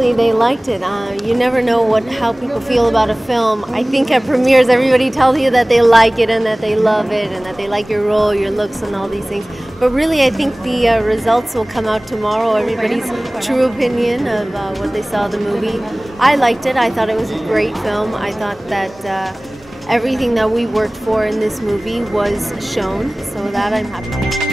hopefully they liked it. You never know how people feel about a film. I think at premieres everybody tells you that they like it and that they love it and that they like your role, your looks and all these things. But really I think the results will come out tomorrow, everybody's true opinion of what they saw of the movie. I liked it. I thought it was a great film. I thought that everything that we worked for in this movie was shown, so that I'm happy with.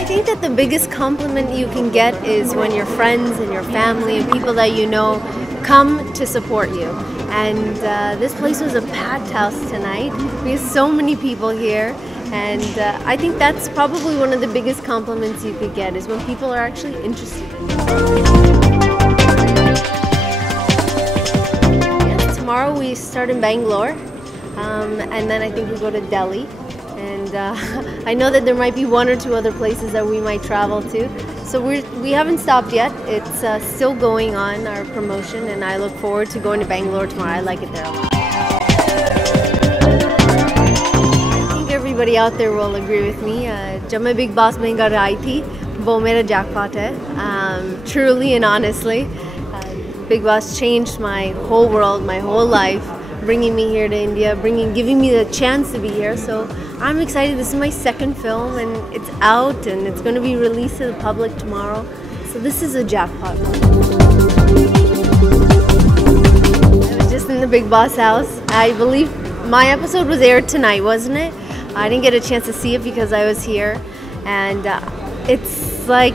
I think that the biggest compliment you can get is when your friends and your family and people that you know come to support you. And this place was a packed house tonight. We have so many people here, and I think that's probably one of the biggest compliments you could get, is when people are actually interested. Yes, tomorrow we start in Bangalore, and then I think we go to Delhi. And I know that there might be one or two other places that we might travel to. So we haven't stopped yet. It's still going on, our promotion, and I look forward to going to Bangalore tomorrow. I like it there a lot. I think everybody out there will agree with me. जब मैं Bigg Boss में घर आई थी, वो मेरा jackpot है. Truly and honestly, Bigg Boss changed my whole world, my whole life, bringing me here to India, giving me the chance to be here. So I'm excited. This is my second film, and it's out, and it's going to be released to the public tomorrow. So this is a jackpot. I was just in the Bigg Boss house. I believe my episode was aired tonight, wasn't it? I didn't get a chance to see it because I was here, and it's like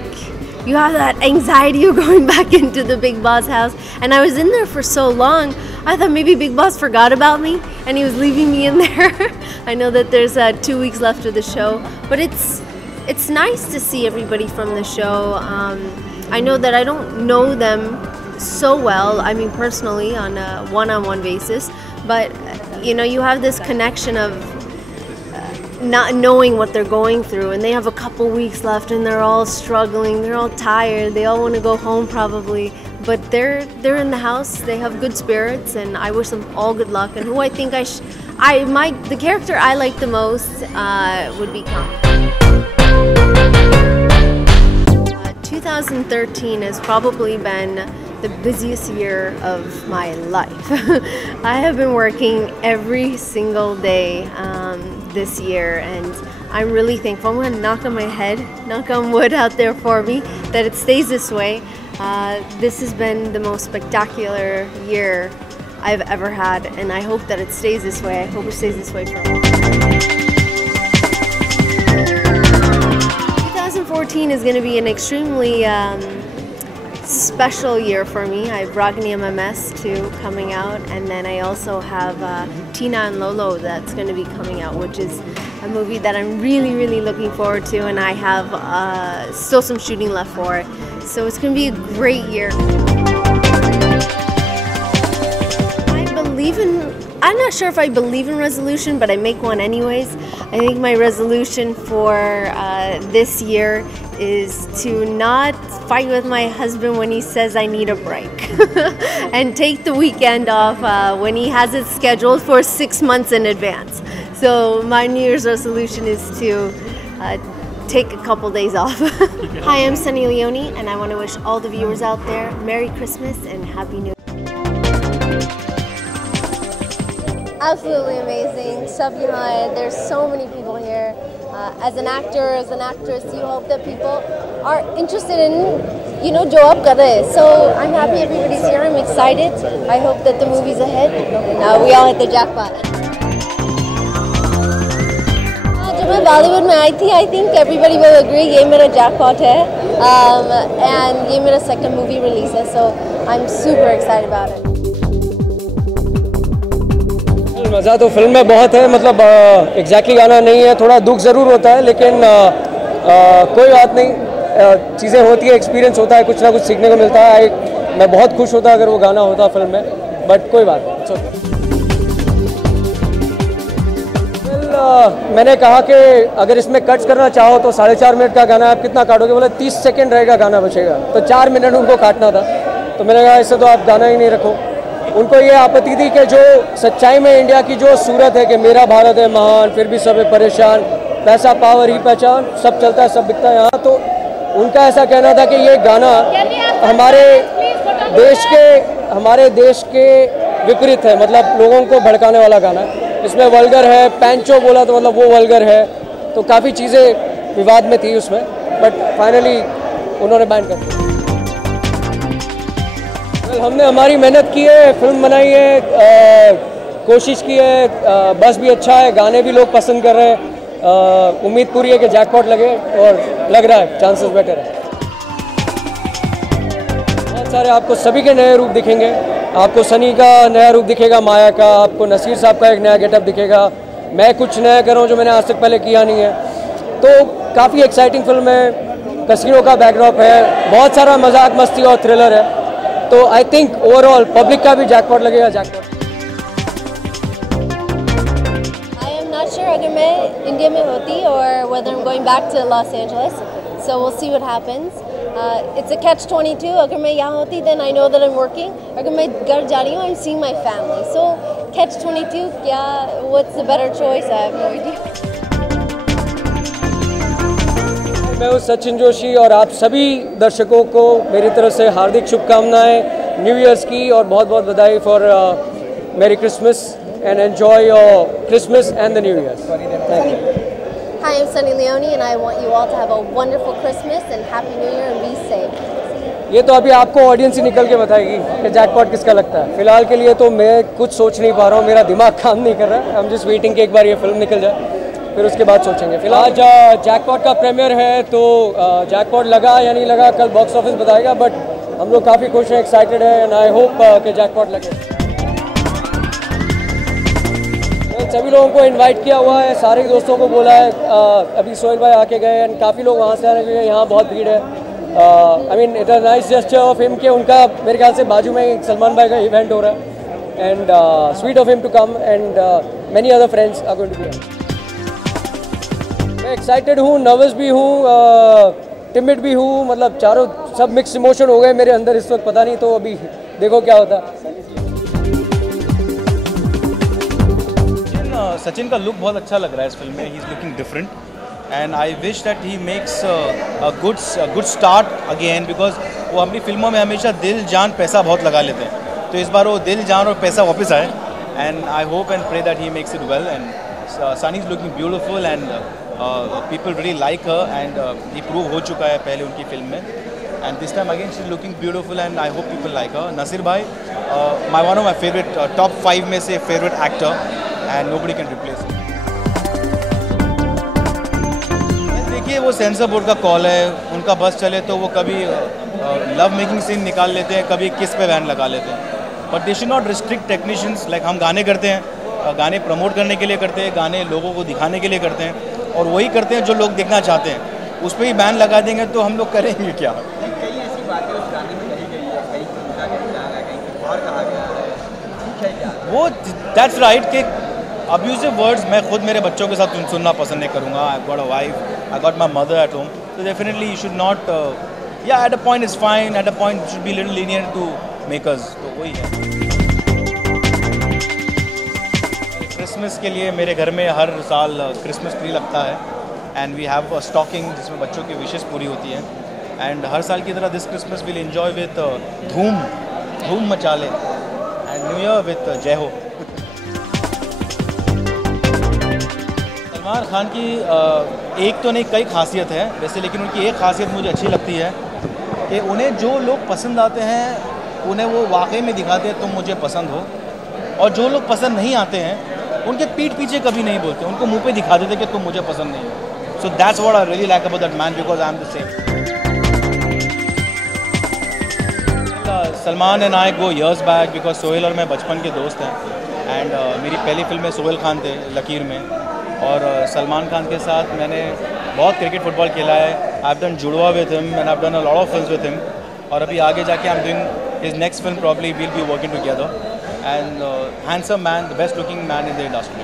you have that anxiety of going back into the Bigg Boss house. And I was in there for so long, I thought maybe Bigg Boss forgot about me and he was leaving me in there. I know that there's 2 weeks left of the show, but it's nice to see everybody from the show. I know that I don't know them so well, I mean personally, on a one-on-one basis, but you know, you have this connection of not knowing what they're going through, and they have a couple weeks left and they're all struggling, they're all tired, they all want to go home probably, but they're in the house, they have good spirits, and I wish them all good luck. And who I think the character I like the most would be Khan. 2013 has probably been the busiest year of my life. I have been working every single day this year, and I'm really thankful. I'm going to knock on my head, knock on wood out there for me, that it stays this way. This has been the most spectacular year I've ever had, and I hope that it stays this way. I hope it stays this way for a while. 2014 is going to be an extremely special year for me. I have Ragini MMS 2 coming out, and then I also have Tina and Lolo that's going to be coming out, which is a movie that I'm really, really looking forward to, and I have still some shooting left for it. So it's going to be a great year. I'm not sure if I believe in resolution, but I make one anyways. I think my resolution for this year is to not fight with my husband when he says I need a break and take the weekend off when he has it scheduled for 6 months in advance. So my New Year's resolution is to take a couple days off. Hi, I'm Sunny Leone, and I want to wish all the viewers out there Merry Christmas and Happy New Year. Absolutely amazing. There's so many people here. As an actor, as an actress, you hope that people are interested in, you know, jo aap kar rahe. So I'm happy everybody's here. I'm excited. I hope that the movie's ahead. We all hit the jackpot. जब मैं बॉलीवुड में आई थी, I think everybody will agree, ये मेरा jackpot है. And ये मेरा second movie release है. So I'm super excited about it. मज़ा तो फिल्म में बहुत है, मतलब एग्जैक्टली गाना नहीं है, थोड़ा दुख ज़रूर होता है, लेकिन कोई बात नहीं, चीज़ें होती है, एक्सपीरियंस होता है, कुछ ना कुछ सीखने को मिलता है। मैं बहुत खुश होता अगर वो गाना होता फिल्म में, बट कोई बात नहीं। मैंने कहा कि अगर इसमें कट्स करना चाहो तो 4.5 मिनट का गाना आप कितना काटोगे? बोले 30 सेकेंड रहेगा गाना बचेगा, तो 4 मिनट उनको काटना था। तो मैंने कहा इससे तो आप गाना ही नहीं रखो। उनको ये आपत्ति थी कि जो सच्चाई में इंडिया की जो सूरत है कि मेरा भारत है महान, फिर भी सब है परेशान, पैसा पावर ही पहचान, सब चलता है सब बिकता है यहाँ, तो उनका ऐसा कहना था कि ये गाना हमारे देश के विपरीत है, मतलब लोगों को भड़काने वाला गाना है। इसमें वल्गर है, पैंचो बोला तो मतलब वो वल्गर है, तो काफ़ी चीज़ें विवाद में थी उसमें, बट फाइनली उन्होंने बैन कर दिया। हमने हमारी मेहनत की है, फिल्म बनाई है, कोशिश की है, बस भी अच्छा है, गाने भी लोग पसंद कर रहे हैं, उम्मीद पूरी है कि जैकपॉट लगे और लग रहा है, चांसेस बेटर है। बहुत सारे आपको सभी के नए रूप दिखेंगे, आपको सनी का नया रूप दिखेगा, माया का, आपको नसीर साहब का एक नया गेटअप दिखेगा, मैं कुछ नया कर रहा हूँ जो मैंने आज तक पहले किया नहीं है, तो काफ़ी एक्साइटिंग फिल्म है, कसीनो का बैकड्रॉप है, बहुत सारा मजाक मस्ती और थ्रिलर है, तो आई थिंक ओवरऑल पब्लिक का भी जैकपॉट लगेगा। Jackpot I am not sure अगर मैं इंडिया में होती और whether I am going back to Los Angeles, so will see what happens. It's a catch 22, अगर मैं यहाँ होती then I know that I am working, अगर मैं घर जा रही हूँ I am seeing my family, so catch 22 क्या, what's the better choice, I have no idea. मैं हूँ सचिन जोशी और आप सभी दर्शकों को मेरी तरफ से हार्दिक शुभकामनाएं न्यू ईयर्स की और बहुत बहुत बधाई फॉर मेरी Christmas and enjoy your Christmas and the new years. Thank you. Hi, I'm Sunny Leone and I want you all to have a wonderful Christmas and Happy New Year and be safe. ये तो अभी आपको audience ही निकल के बताएगी कि jackpot किसका लगता है। फिलहाल के लिए तो मैं कुछ सोच नहीं पा रहा हूँ, मेरा दिमाग काम नहीं कर रहा है। I'm just waiting कि एक बार ये फिल्म निकल जाए, फिर उसके बाद सोचेंगे। फिलहाल आज जैकपॉट का प्रीमियर है, तो जैकपॉट लगा या नहीं लगा कल बॉक्स ऑफिस बताएगा, बट हम लोग काफ़ी खुश हैं, एक्साइटेड है एंड आई होप कि जैकपॉट लगे। सभी लोगों को इनवाइट किया हुआ है, सारे दोस्तों को बोला है, अभी सोहेल भाई आके गए एंड काफ़ी लोग वहाँ से आने के लिए, यहाँ बहुत भीड़ है। I mean it a nice gesture of him कि उनका मेरे ख्याल से बाजू में एक सलमान भाई का इवेंट हो रहा है and sweet of him to come and many other friends are going to be. मैं एक्साइटेड हूँ, नर्वस भी हूँ, टिमिड भी हूँ, मतलब चारों सब मिक्स इमोशन हो गए मेरे अंदर इस वक्त, पता नहीं, तो अभी देखो क्या होता है। सचिन का लुक बहुत अच्छा लग रहा है इस फिल्म में, he is looking different and I wish that he makes a good start again, because वो अपनी फिल्मों में हमेशा दिल जान पैसा बहुत लगा लेते हैं, तो इस बार वो दिल जान और पैसा वापस आए and I hope and pray that he makes it well and Sunny is looking beautiful and people really like her and ये प्रूव हो चुका है पहले उनकी फिल्म में and this time again she is looking beautiful and I hope people like her. Naseer भाई one of my favourite top 5 में से favourite actor and nobody can replace. देखिए वो सेंसर बोर्ड का कॉल है, उनका बस चले तो वो कभी लव मेकिंग सीन निकाल लेते हैं, कभी किस पे बैन लगा लेते हैं, but they should not restrict technicians. Like हम गाने करते हैं, गाने प्रमोट करने के लिए करते हैं, गाने लोगों को दिखाने के लिए करते हैं और वही करते हैं जो लोग देखना चाहते हैं, उस पर ही बैन लगा देंगे तो हम लोग करेंगे क्या। कई ऐसी बातें उस गाने में कही गई है, कहीं पूजा के कहा गया, कहीं और कहा गया है, वो दैट्स राइट कि अब्यूजिव वर्ड्स मैं खुद मेरे बच्चों के साथ सुनना पसंद नहीं करूँगा। I got a wife, I got my mother at home, तो डेफिनेटली यू शुड नॉट, या at a point is fine, at a point should be little lenient to makers, तो वही है। क्रिसमस के लिए मेरे घर में हर साल क्रिसमस ट्री लगता है and we have a stocking जिसमें बच्चों की विशेष पूरी होती है एंड हर साल की तरह this Christmas will enjoy with धूम मचा ले एंड न्यू ईयर विद जय हो। सलमान खान की एक तो नहीं कई खासियत है वैसे, लेकिन उनकी एक खासियत मुझे अच्छी लगती है कि उन्हें जो लोग पसंद आते हैं उन्हें वो वाकई में दिखाते हैं तुम मुझे पसंद हो, और जो लोग पसंद नहीं आते हैं उनके पीठ पीछे कभी नहीं बोलते, उनको मुंह पे दिखा देते कि तुम मुझे पसंद नहीं हो। So that's what I really like about that man, because I am the same. Salman and I go years back because Sohail और मैं बचपन के दोस्त हैं एंड मेरी पहली फिल्म में सोहेल खान थे लकीर में, और सलमान खान के साथ मैंने बहुत क्रिकेट फुटबॉल खेला है। आई हैव डन जुड़वा with him and I have done a lot of films with him, और अभी आगे जाके I am doing his next film, probably will be working together and handsome man, the best looking man in the industry.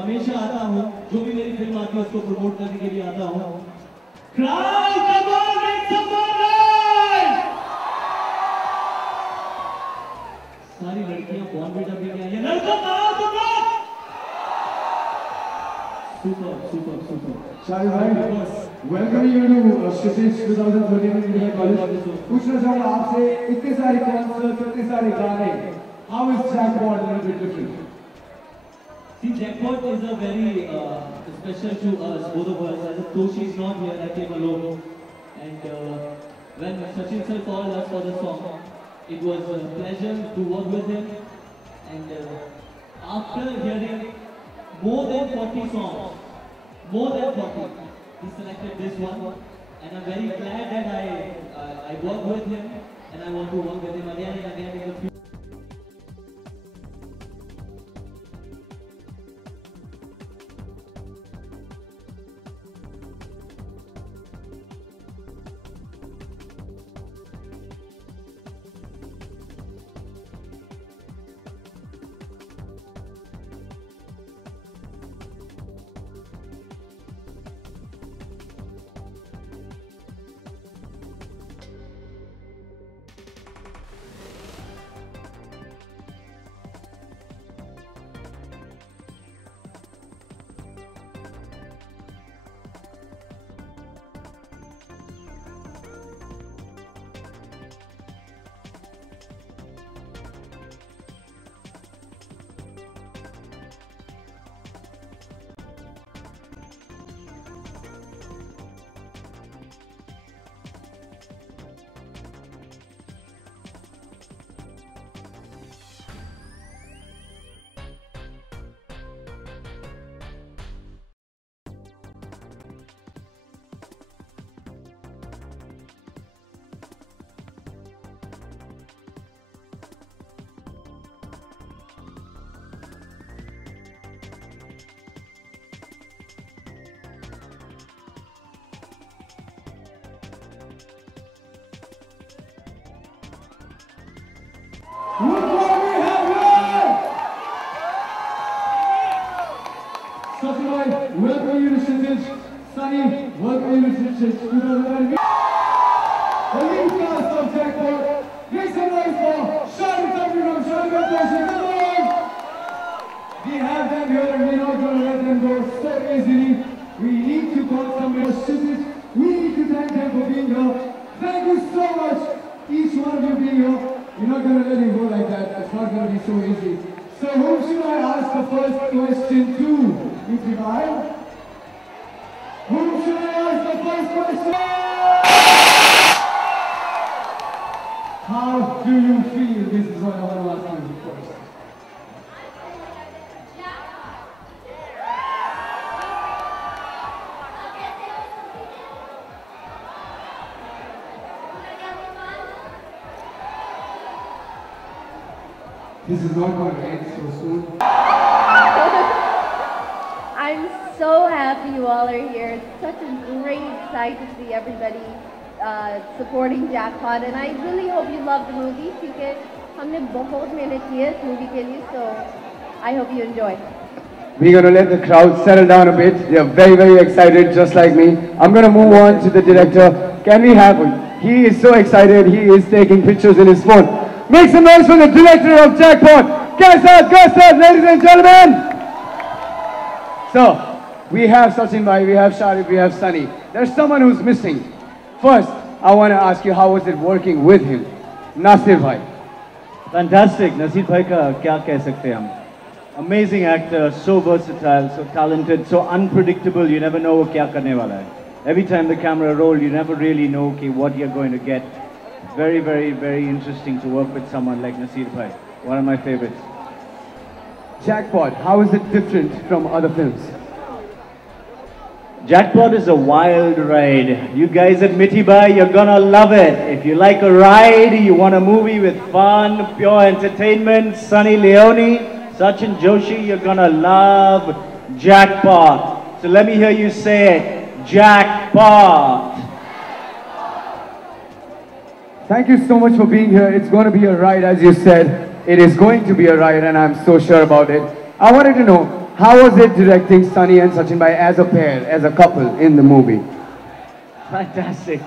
हमेशा आता हूँ, जो भी मेरी फिल्म आती है उसको प्रमोट करने के लिए आता हूँ। Crowd, come on, make some noise! सारी लड़कियां बॉर्नविटा भी नहीं आई हैं, लड़कों आओ तुम लोग! सुपर। शाहिद भाई, welcome you to Kshitij 2013 India college. पूछना चाहूँगा आपसे, इतने सारे कॉन्सर्ट, इतने सारे गाने, how is Jackpot a little bit different? See, Jackpot is a very special to us, both of us. As though she's not here, I came alone. And when Sachin sir called us for the song, it was a pleasure to work with him. And after hearing more than 40 songs, he selected this one. And I'm very glad that I worked with him, and I want to work with him again and again in the future. Look what we have here! Sachin bhai, welcome you to Kshitij. Sunny, welcome you to Kshitij 2013. The lead cast of Jackpot. Make some noise for Shahid Kapoor from Shahid Kapoor. Come on! We have them here and we're not going to let them go so easily. We need to call somebody Kshitij. We need to thank them for being here. Thank you so much, each one of you being here. You're not going to let him go like that. It's not going to be so easy. So whom should I ask the first question to? Itibai? Whom should I ask the first question? How do you feel? This is what I want to ask you first. This is not going to end so soon. I'm so happy you all are here. It's such a great sight to see everybody supporting Jackpot, and I really hope you love the movie because हमने बहुत मेहनत की है इस movie के लिए, so I hope you enjoy. We're going to let the crowd settle down a bit. They're very, very excited, just like me. I'm going to move on to the director. Can we have him? He is so excited. He is taking pictures in his phone. Make some noise for the director of Jackpot, Kaisad Gustad, ladies and gentlemen. So, we have Sachin bhai, we have Sharif, we have Sunny. There's someone who's missing. First, I want to ask you, how was it working with him? Nasir bhai. Fantastic. Nasir bhai ka kya keh sakte hain hum. Amazing actor, so versatile, so talented, so unpredictable. You never know what kya karne wala hai. Every time the camera rolls, you never really know what you're going to get. Very, very, very interesting to work with someone like Nasir bhai. One of my favorites. Jackpot, how is it different from other films? Jackpot is a wild ride. You guys at Mitibai, you're gonna love it. If you like a ride, you want a movie with fun, pure entertainment, Sunny Leone, Sachin Joshi, you're gonna love Jackpot. So let me hear you say it, Jackpot. Thank you so much for being here. It's going to be a ride, as you said. It is going to be a ride, and I'm so sure about it. I wanted to know, how was it directing Sunny and Sachin Bhai as a pair, as a couple in the movie? Fantastic.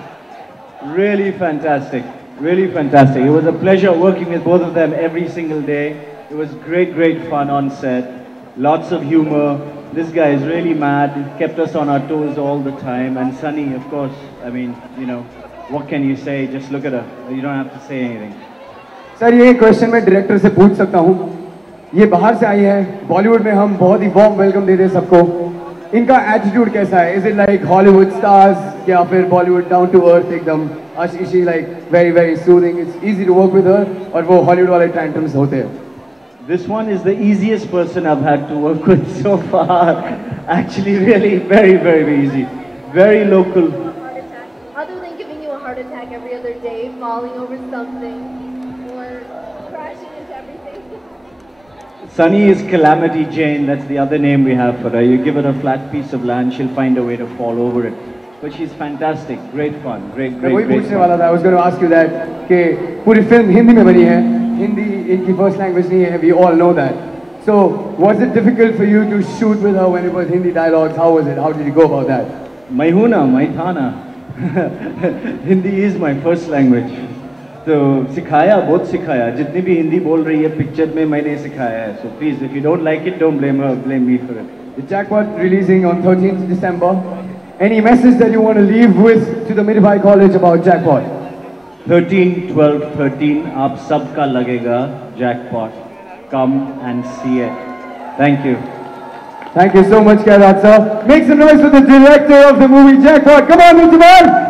Really fantastic. Really fantastic. It was a pleasure working with both of them every single day. It was great, great fun on set. Lots of humor. This guy is really mad. He kept us on our toes all the time. And Sunny, of course, I mean, you know, what can you say? Just look at her. You don't have to say anything. Sir ये question मैं director से पूछ सकता हूँ. ये बाहर से आई है, बॉलीवुड में हम बहुत ही वार्म वेलकम देते हैं सबको. इनका एटीट्यूड कैसा है? Is it like Hollywood stars या फिर बॉलीवुड डाउन टू अर्थ एकदम? Is she like very very soothing, it's easy to work with her, और वो हॉलीवुड वाले टैंट्रम्स होते हैं? This one is the easiest person I've had to work with so far. Actually, really very, very easy. Very local. Other than giving you a heart attack every other day, falling over something, or crashing into everything. Sunny is Calamity Jane, that's the other name we have for her. You give her a flat piece of land, she'll find a way to fall over it. But she's fantastic, great fun, great मैं वही पूछने fun. वाला था. I was going to ask you that कि पूरी film Hindi में बनी है. हिंदी इनकी फर्स्ट लैंग्वेज नहीं है. We all know that. So was it difficult for you to shoot with her when it was Hindi dialogues? How was it? How did you go about that? Maihuna, Maithana. Hindi is my first language. तो सिखाया, बहुत सिखाया. जितनी भी हिंदी बोल रही है picture में मैंने सिखाया है. So please, if you don't like it, don't blame her, blame me for it. The Jackpot releasing on 13th December. Any message that you want to leave with to the Mirabai College about Jackpot? 13, 12, 13, आप सबका लगेगा Jackpot. Come and see it. Thank you. Thank you so much, Kairat sir. Make some noise for the director of the movie Jackpot. Come on, Mirabai!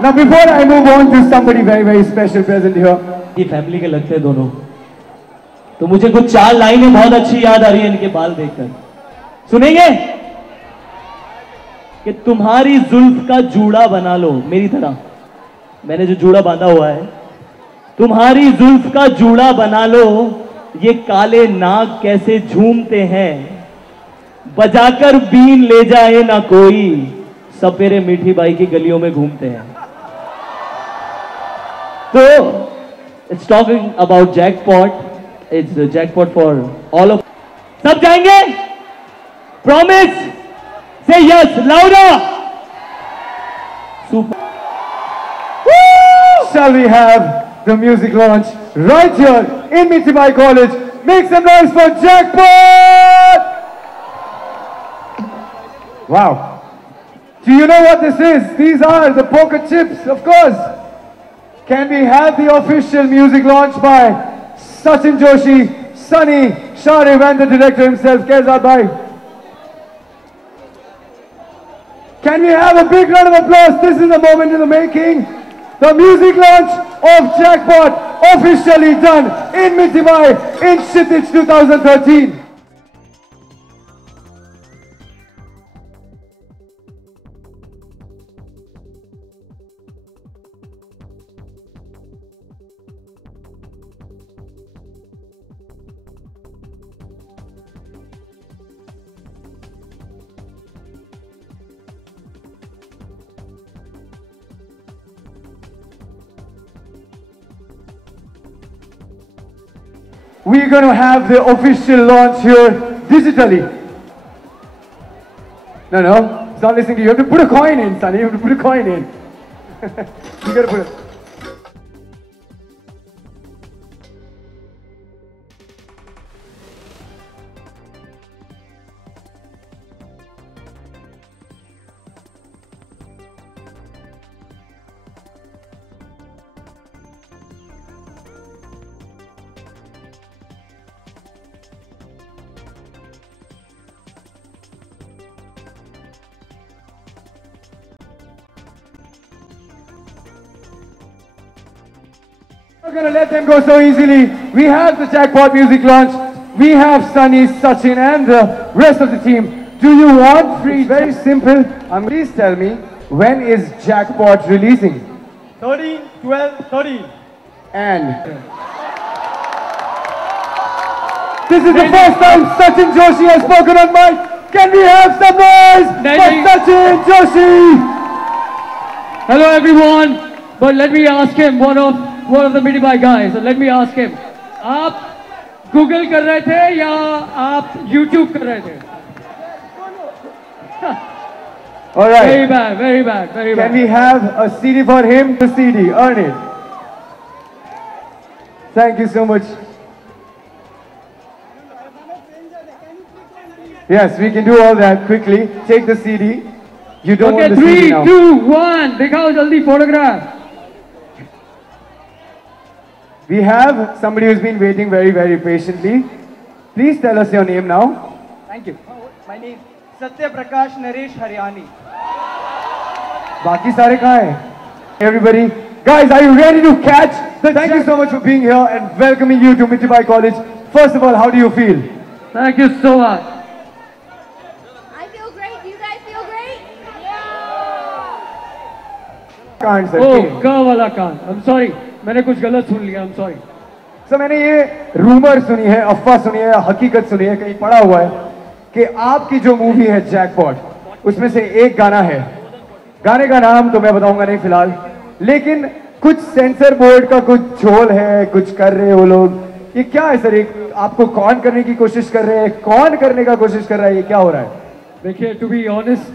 Now before I move on to somebody very very special present here. ये family के लगते हैं दोनों. तो मुझे कुछ 4 लाइनें बहुत अच्छी याद आ रही है इनके बाल देखकर. सुनेंगे? कि तुम्हारी जुल्फ का जूड़ा बना लो मेरी तरह. मैंने जो जूड़ा बांधा हुआ है, तुम्हारी जुल्फ का जूड़ा बना लो. ये काले नाग कैसे झूमते हैं, बजाकर बीन ले जाए ना कोई, सपेरे मीठी बाई की गलियों में घूमते हैं. So, it's talking about Jackpot. It's the Jackpot for all of. सब जाएंगे? Promise? Say yes, louder. Super. Woo! Shall we have the music launch right here in Mirabai College? Make some noise for Jackpot! Wow. Do you know what this is? These are the poker chips, of course. Can we have the official music launch by Sachin Joshi, Sunny, Sharif and the director himself, Kairat Bhai? Can we have a big round of applause? This is a moment in the making. The music launch of Jackpot officially done in Mirabai in Kshitij 2013. We're going to have the official launch here digitally. No, it's not listening to you. You have to put a coin in, Sunny. You have to put a coin in. You got to put it. We're not going to let them go so easily. We have the Jackpot music launch. We have Sunny, Sachin and the rest of the team. Do you want free? It's very simple. Please tell me, when is Jackpot releasing? 13, 12, 13. And this is the first time Sachin Joshi has spoken on mic. Can we have some noise for Sachin Joshi? Hello everyone, but let me ask him, one of the Mirabai guys, let me ask him, आप Google कर रहे थे या आप YouTube कर रहे थे? All right. Very bad, very bad, very bad. Can we have a CD for him? The CD, earn it. Thank you so much. Yes, we can do all that quickly. Take the CD. You don't Okay, want the 3, CD now. 2, 1. दिखाओ जल्दी photograph. We have somebody who's been waiting very, very patiently. Please tell us your name now. Thank you. My name is Satya Prakash Naresh Haryani. बाकी सारे कहाँ हैं? Everybody, guys, are you ready to catch? Thank you so much for being here and welcoming you to Mithai College. First of all, how do you feel? Thank you so much. I feel great. You guys feel great? Can't sir. Oh, का वाला कान. I'm sorry. मैंने कुछ गलत सुन लिया. I'm sorry. Sir मैंने ये rumour सुनी है, अफवाह सुनी है, हकीकत सुनी है, कहीं पढ़ा हुआ है कि आपकी जो मूवी है जैकपॉट, उसमें से एक गाना है. गाने का नाम तो मैं बताऊंगा नहीं फिलहाल, लेकिन कुछ सेंसर बोर्ड का कुछ झोल है, कुछ कर रहे हो लोग. ये क्या है सर? एक आपको कौन करने की कोशिश कर रहे हैं? कौन करने का कोशिश कर रहा है? ये क्या हो रहा है? देखिए, टू बी ऑनेस्ट,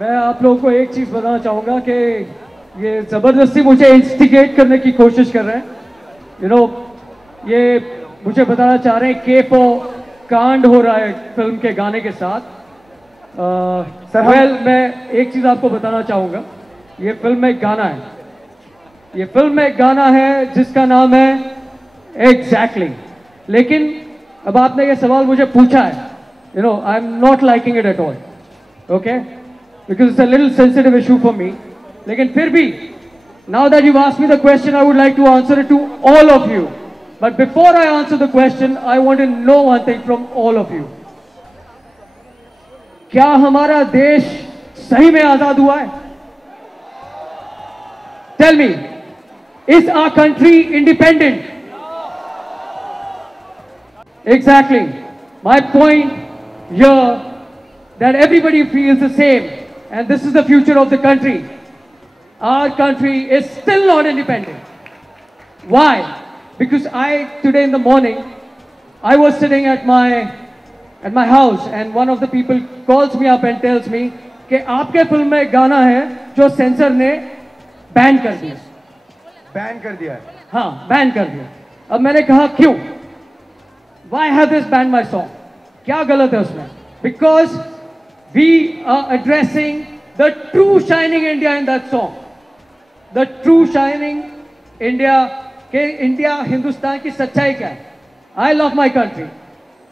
मैं आप लोगों को एक चीज़ बताना चाहूँगा कि ये ज़बरदस्ती मुझे इंस्टिगेट करने की कोशिश कर रहे हैं. यू नो, ये मुझे बताना चाह रहे हैं केफो कांड हो रहा है फिल्म के गाने के साथ. वेल, मैं एक चीज़ आपको बताना चाहूँगा. ये फिल्म में एक गाना है. ये फिल्म में एक गाना है जिसका नाम है एग्जैक्टली. लेकिन अब आपने ये सवाल मुझे पूछा है. You know, I am not liking it at all. Okay, because it's a little sensitive issue for me. लेकिन फिर भी, now that you've asked me the question, I would like to answer it to all of you. But before I answer the question, I want to know one thing from all of you. क्या हमारा देश सही में आजाद हुआ है? Tell me, is our country independent? Exactly. My point here, that everybody feels the same, and this is the future of the country. Our country is still not independent. Why? Because today in the morning, I was sitting at my house, and one of the people calls me up and tells me कि आपके film में गाना है जो sensor ने ban कर दिया. Ban कर दिया है? हाँ, बैन कर दिया. अब मैंने कहा क्यों? Why have this banned my song? क्या गलत है उसमें? Because we are addressing the true shining India in that song. The true shining India, के इंडिया, हिंदुस्तान की सच्चाई क्या है? I love my country.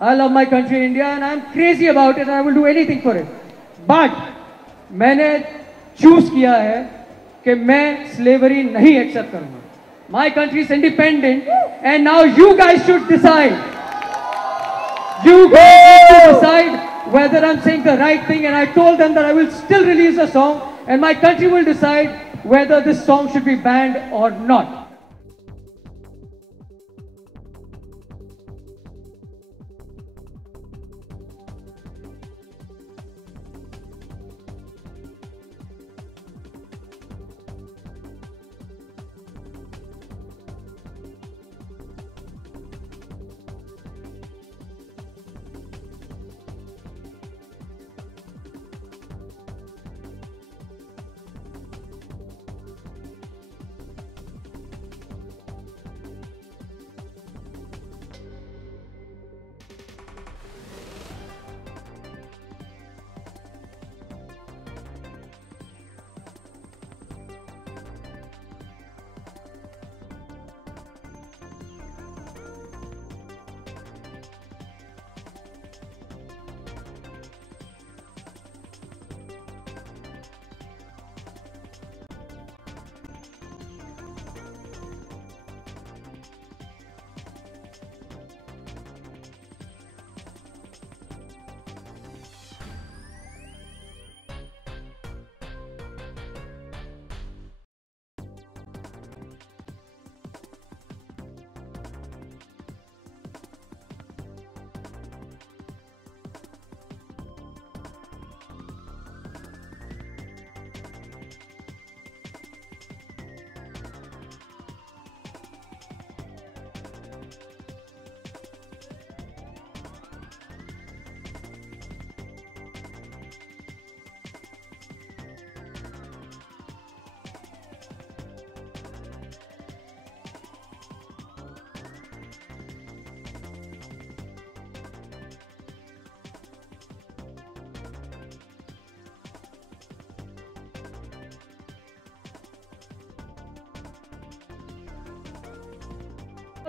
I love my country India and I'm crazy about it and I will do anything for it. But मैंने choose किया है कि मैं स्लेवरी नहीं एक्सेप्ट करूंगा. My country is independent and now you guys should decide. You guys need to decide whether I'm saying the right thing, and I told them that I will still release the song and my country will decide whether this song should be banned or not.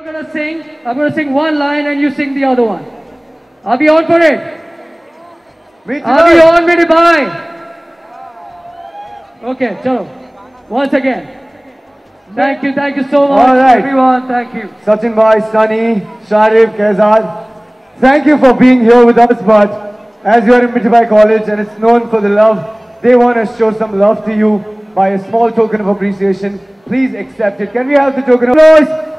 I'm gonna sing one line and you sing the other one. Are we on for it? Are we on, मेरे भाई? Okay, chalo. Once again. Thank you so much, All right. everyone. Thank you. Sachin bhai, Sunny, Sharif, Kezad, thank you for being here with us. But as you are in Mitibai College and it's known for the love, they want to show some love to you by a small token of appreciation. Please accept it. Can we have the token of applause?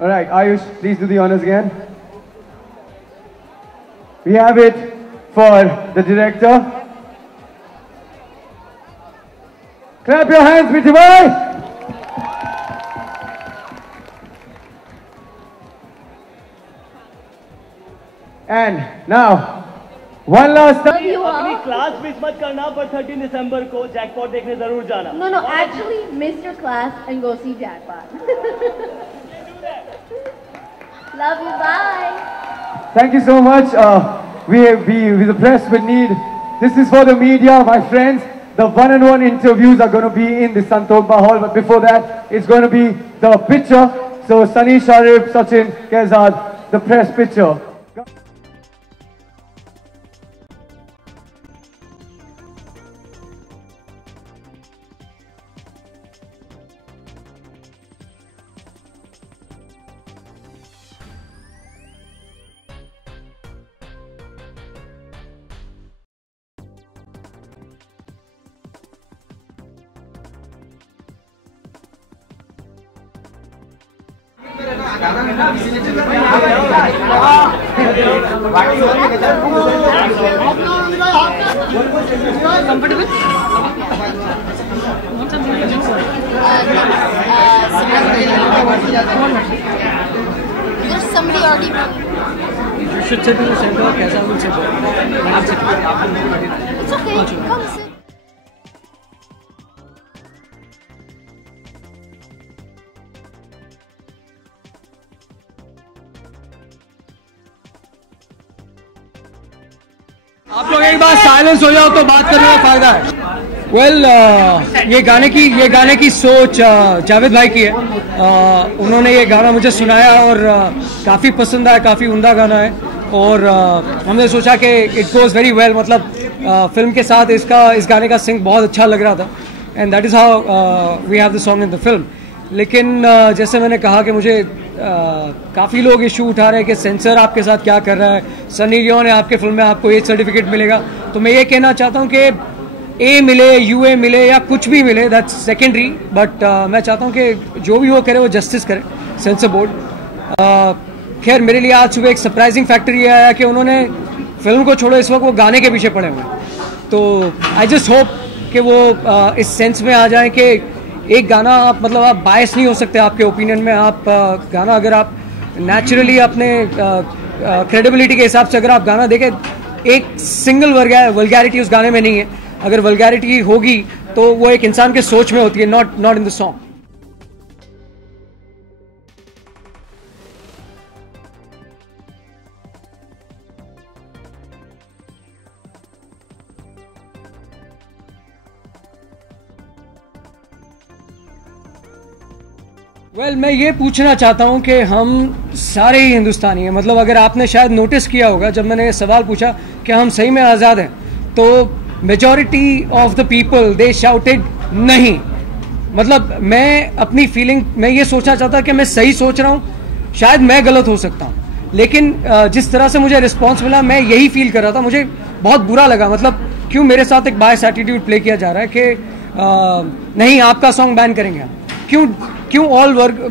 All right, Ayush, please do the honors again. We have it for the director. Clap your hands, Mitibai. And now, one last time. अपनी class miss मत करना, पर 13 दिसंबर को jackpot देखने जरूर जाना. No, actually miss your class and go see Jackpot. Love you, bye. Thank you so much. We the press would need. This is for the media, my friends. The one-on-one interviews are going to be in the Santokba Hall, but before that, it's going to be the picture. So Sunny, Sharif, Sachin, Kezad, the press picture. There's somebody already. You should sit in the center. Kaisa will sit there. It's okay. Come sit. आप लोग एक बार silence हो जाओ तो बात करने का फायदा है. वेल ये गाने की सोच जावेद भाई की है. उन्होंने ये गाना मुझे सुनाया और काफ़ी पसंद आया. काफ़ी उम्दा गाना है और हमने सोचा कि इट गोज़ वेरी वेल. मतलब फिल्म के साथ इस गाने का सिंग बहुत अच्छा लग रहा था. And that is how we have the song in the film. लेकिन जैसे मैंने कहा कि मुझे काफ़ी लोग इशू उठा रहे हैं कि सेंसर आपके साथ क्या कर रहा है. सनी लियोन है आपके फिल्म में, आपको एज सर्टिफिकेट मिलेगा. तो मैं ये कहना चाहता हूँ कि ए मिले, यूए मिले या कुछ भी मिले, दैट्स सेकेंडरी. बट मैं चाहता हूँ कि जो भी वो करे वो जस्टिस करे सेंसर बोर्ड. खैर मेरे लिए आज सुबह एक सरप्राइजिंग फैक्टर ये आया कि उन्होंने फिल्म को छोड़ो, इस वक्त वो गाने के पीछे पड़े हुए हैं. तो आई जस्ट होप कि वो इस सेंस में आ जाए कि एक गाना आप मतलब आप बायस नहीं हो सकते आपके ओपिनियन में. आप गाना अगर आप नेचुरली अपने क्रेडिबिलिटी के हिसाब से अगर आप गाना देखें, एक सिंगल वल्गैरिटी उस गाने में नहीं है. अगर वल्गैरिटी होगी तो वो एक इंसान के सोच में होती है, not in the song. Well मैं ये पूछना चाहता हूँ कि हम सारे ही हिंदुस्तानी हैं. मतलब अगर आपने शायद नोटिस किया होगा जब मैंने ये सवाल पूछा कि हम सही में आज़ाद हैं, तो majority of the people they shouted नहीं. मतलब मैं अपनी फीलिंग मैं ये सोचना चाहता कि मैं सही सोच रहा हूँ, शायद मैं गलत हो सकता हूँ. लेकिन जिस तरह से मुझे रिस्पॉन्स मिला मैं यही फील कर रहा था. मुझे बहुत बुरा लगा. मतलब क्यों मेरे साथ एक बायस एटीट्यूड प्ले किया जा रहा है कि नहीं आपका सॉन्ग बैन करेंगे हम. क्यों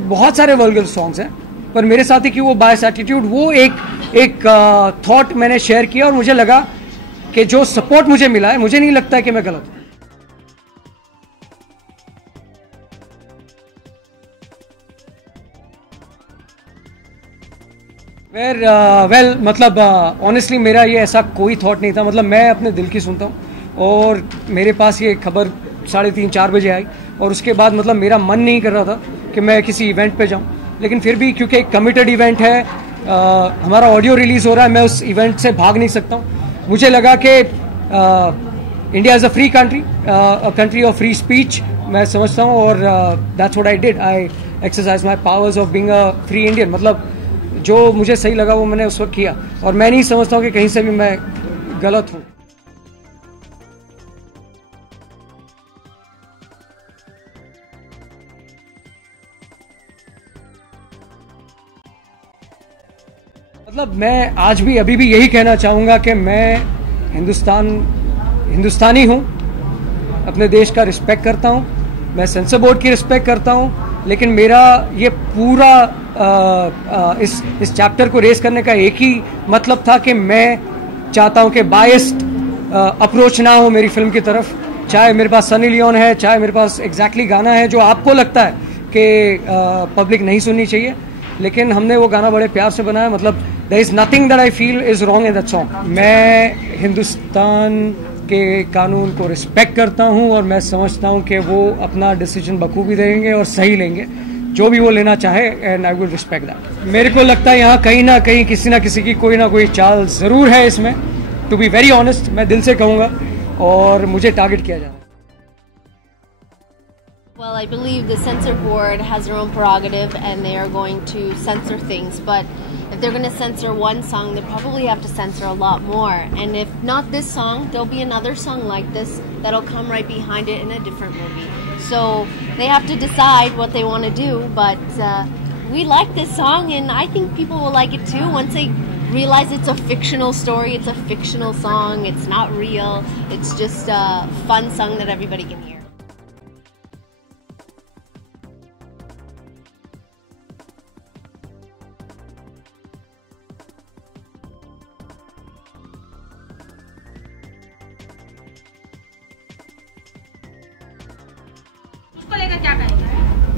बहुत सारे वल्गर सॉन्ग्स हैं, पर मेरे साथ ही क्यों वो बायस एटीट्यूड. वो एक थॉट मैंने शेयर किया और मुझे लगा कि जो सपोर्ट मुझे मिला है, मुझे नहीं लगता है कि मैं गलत हूं. वेल मतलब ऑनेस्टली मेरा ये ऐसा कोई थॉट नहीं था. मतलब मैं अपने दिल की सुनता हूँ और मेरे पास ये खबर 3:30-4 बजे आई और उसके बाद मतलब मेरा मन नहीं कर रहा था कि मैं किसी इवेंट पे जाऊं. लेकिन फिर भी क्योंकि एक कमिटेड इवेंट है, हमारा ऑडियो रिलीज़ हो रहा है, मैं उस इवेंट से भाग नहीं सकता हूं. मुझे लगा कि India is a free country, a country of free speech मैं समझता हूँ, और that's what I did. I exercise my powers of being a free Indian. मतलब जो मुझे सही लगा वो मैंने उस वक्त किया, और मैं नहीं समझता हूँ कि कहीं से भी मैं गलत हूँ. मतलब मैं आज भी अभी भी यही कहना चाहूँगा कि मैं हिंदुस्तानी हूँ, अपने देश का रिस्पेक्ट करता हूँ, मैं सेंसर बोर्ड की रिस्पेक्ट करता हूँ, लेकिन मेरा ये पूरा इस चैप्टर को रेस करने का एक ही मतलब था कि मैं चाहता हूँ कि बायस्ड अप्रोच ना हो मेरी फिल्म की तरफ. चाहे मेरे पास सनी लियोन है, चाहे मेरे पास एग्जैक्टली गाना है जो आपको लगता है कि पब्लिक नहीं सुननी चाहिए, लेकिन हमने वो गाना बड़े प्यार से बनाया. मतलब there is nothing that I feel is wrong in that song. मैं हिंदुस्तान के कानून को रिस्पेक्ट करता हूं, और मैं समझता हूं कि वो अपना डिसीजन बखूबी देंगे और सही लेंगे जो भी वो लेना चाहे, and I will respect that. मेरे को लगता है यहाँ कहीं ना कहीं किसी ना किसी की कोई ना कोई चाल ज़रूर है इसमें. टू बी वेरी ऑनेस्ट, मैं दिल से कहूँगा, और मुझे टारगेट किया जा रहा है. Well, I believe the censor board has their own prerogative and they are going to censor things, but if they're going to censor one song, they probably have to censor a lot more. And if not this song, there'll be another song like this that'll come right behind it in a different movie. So they have to decide what they want to do, but we like this song and I think people will like it too once they realize it's a fictional story, it's a fictional song, it's not real, it's just a fun song that everybody can hear.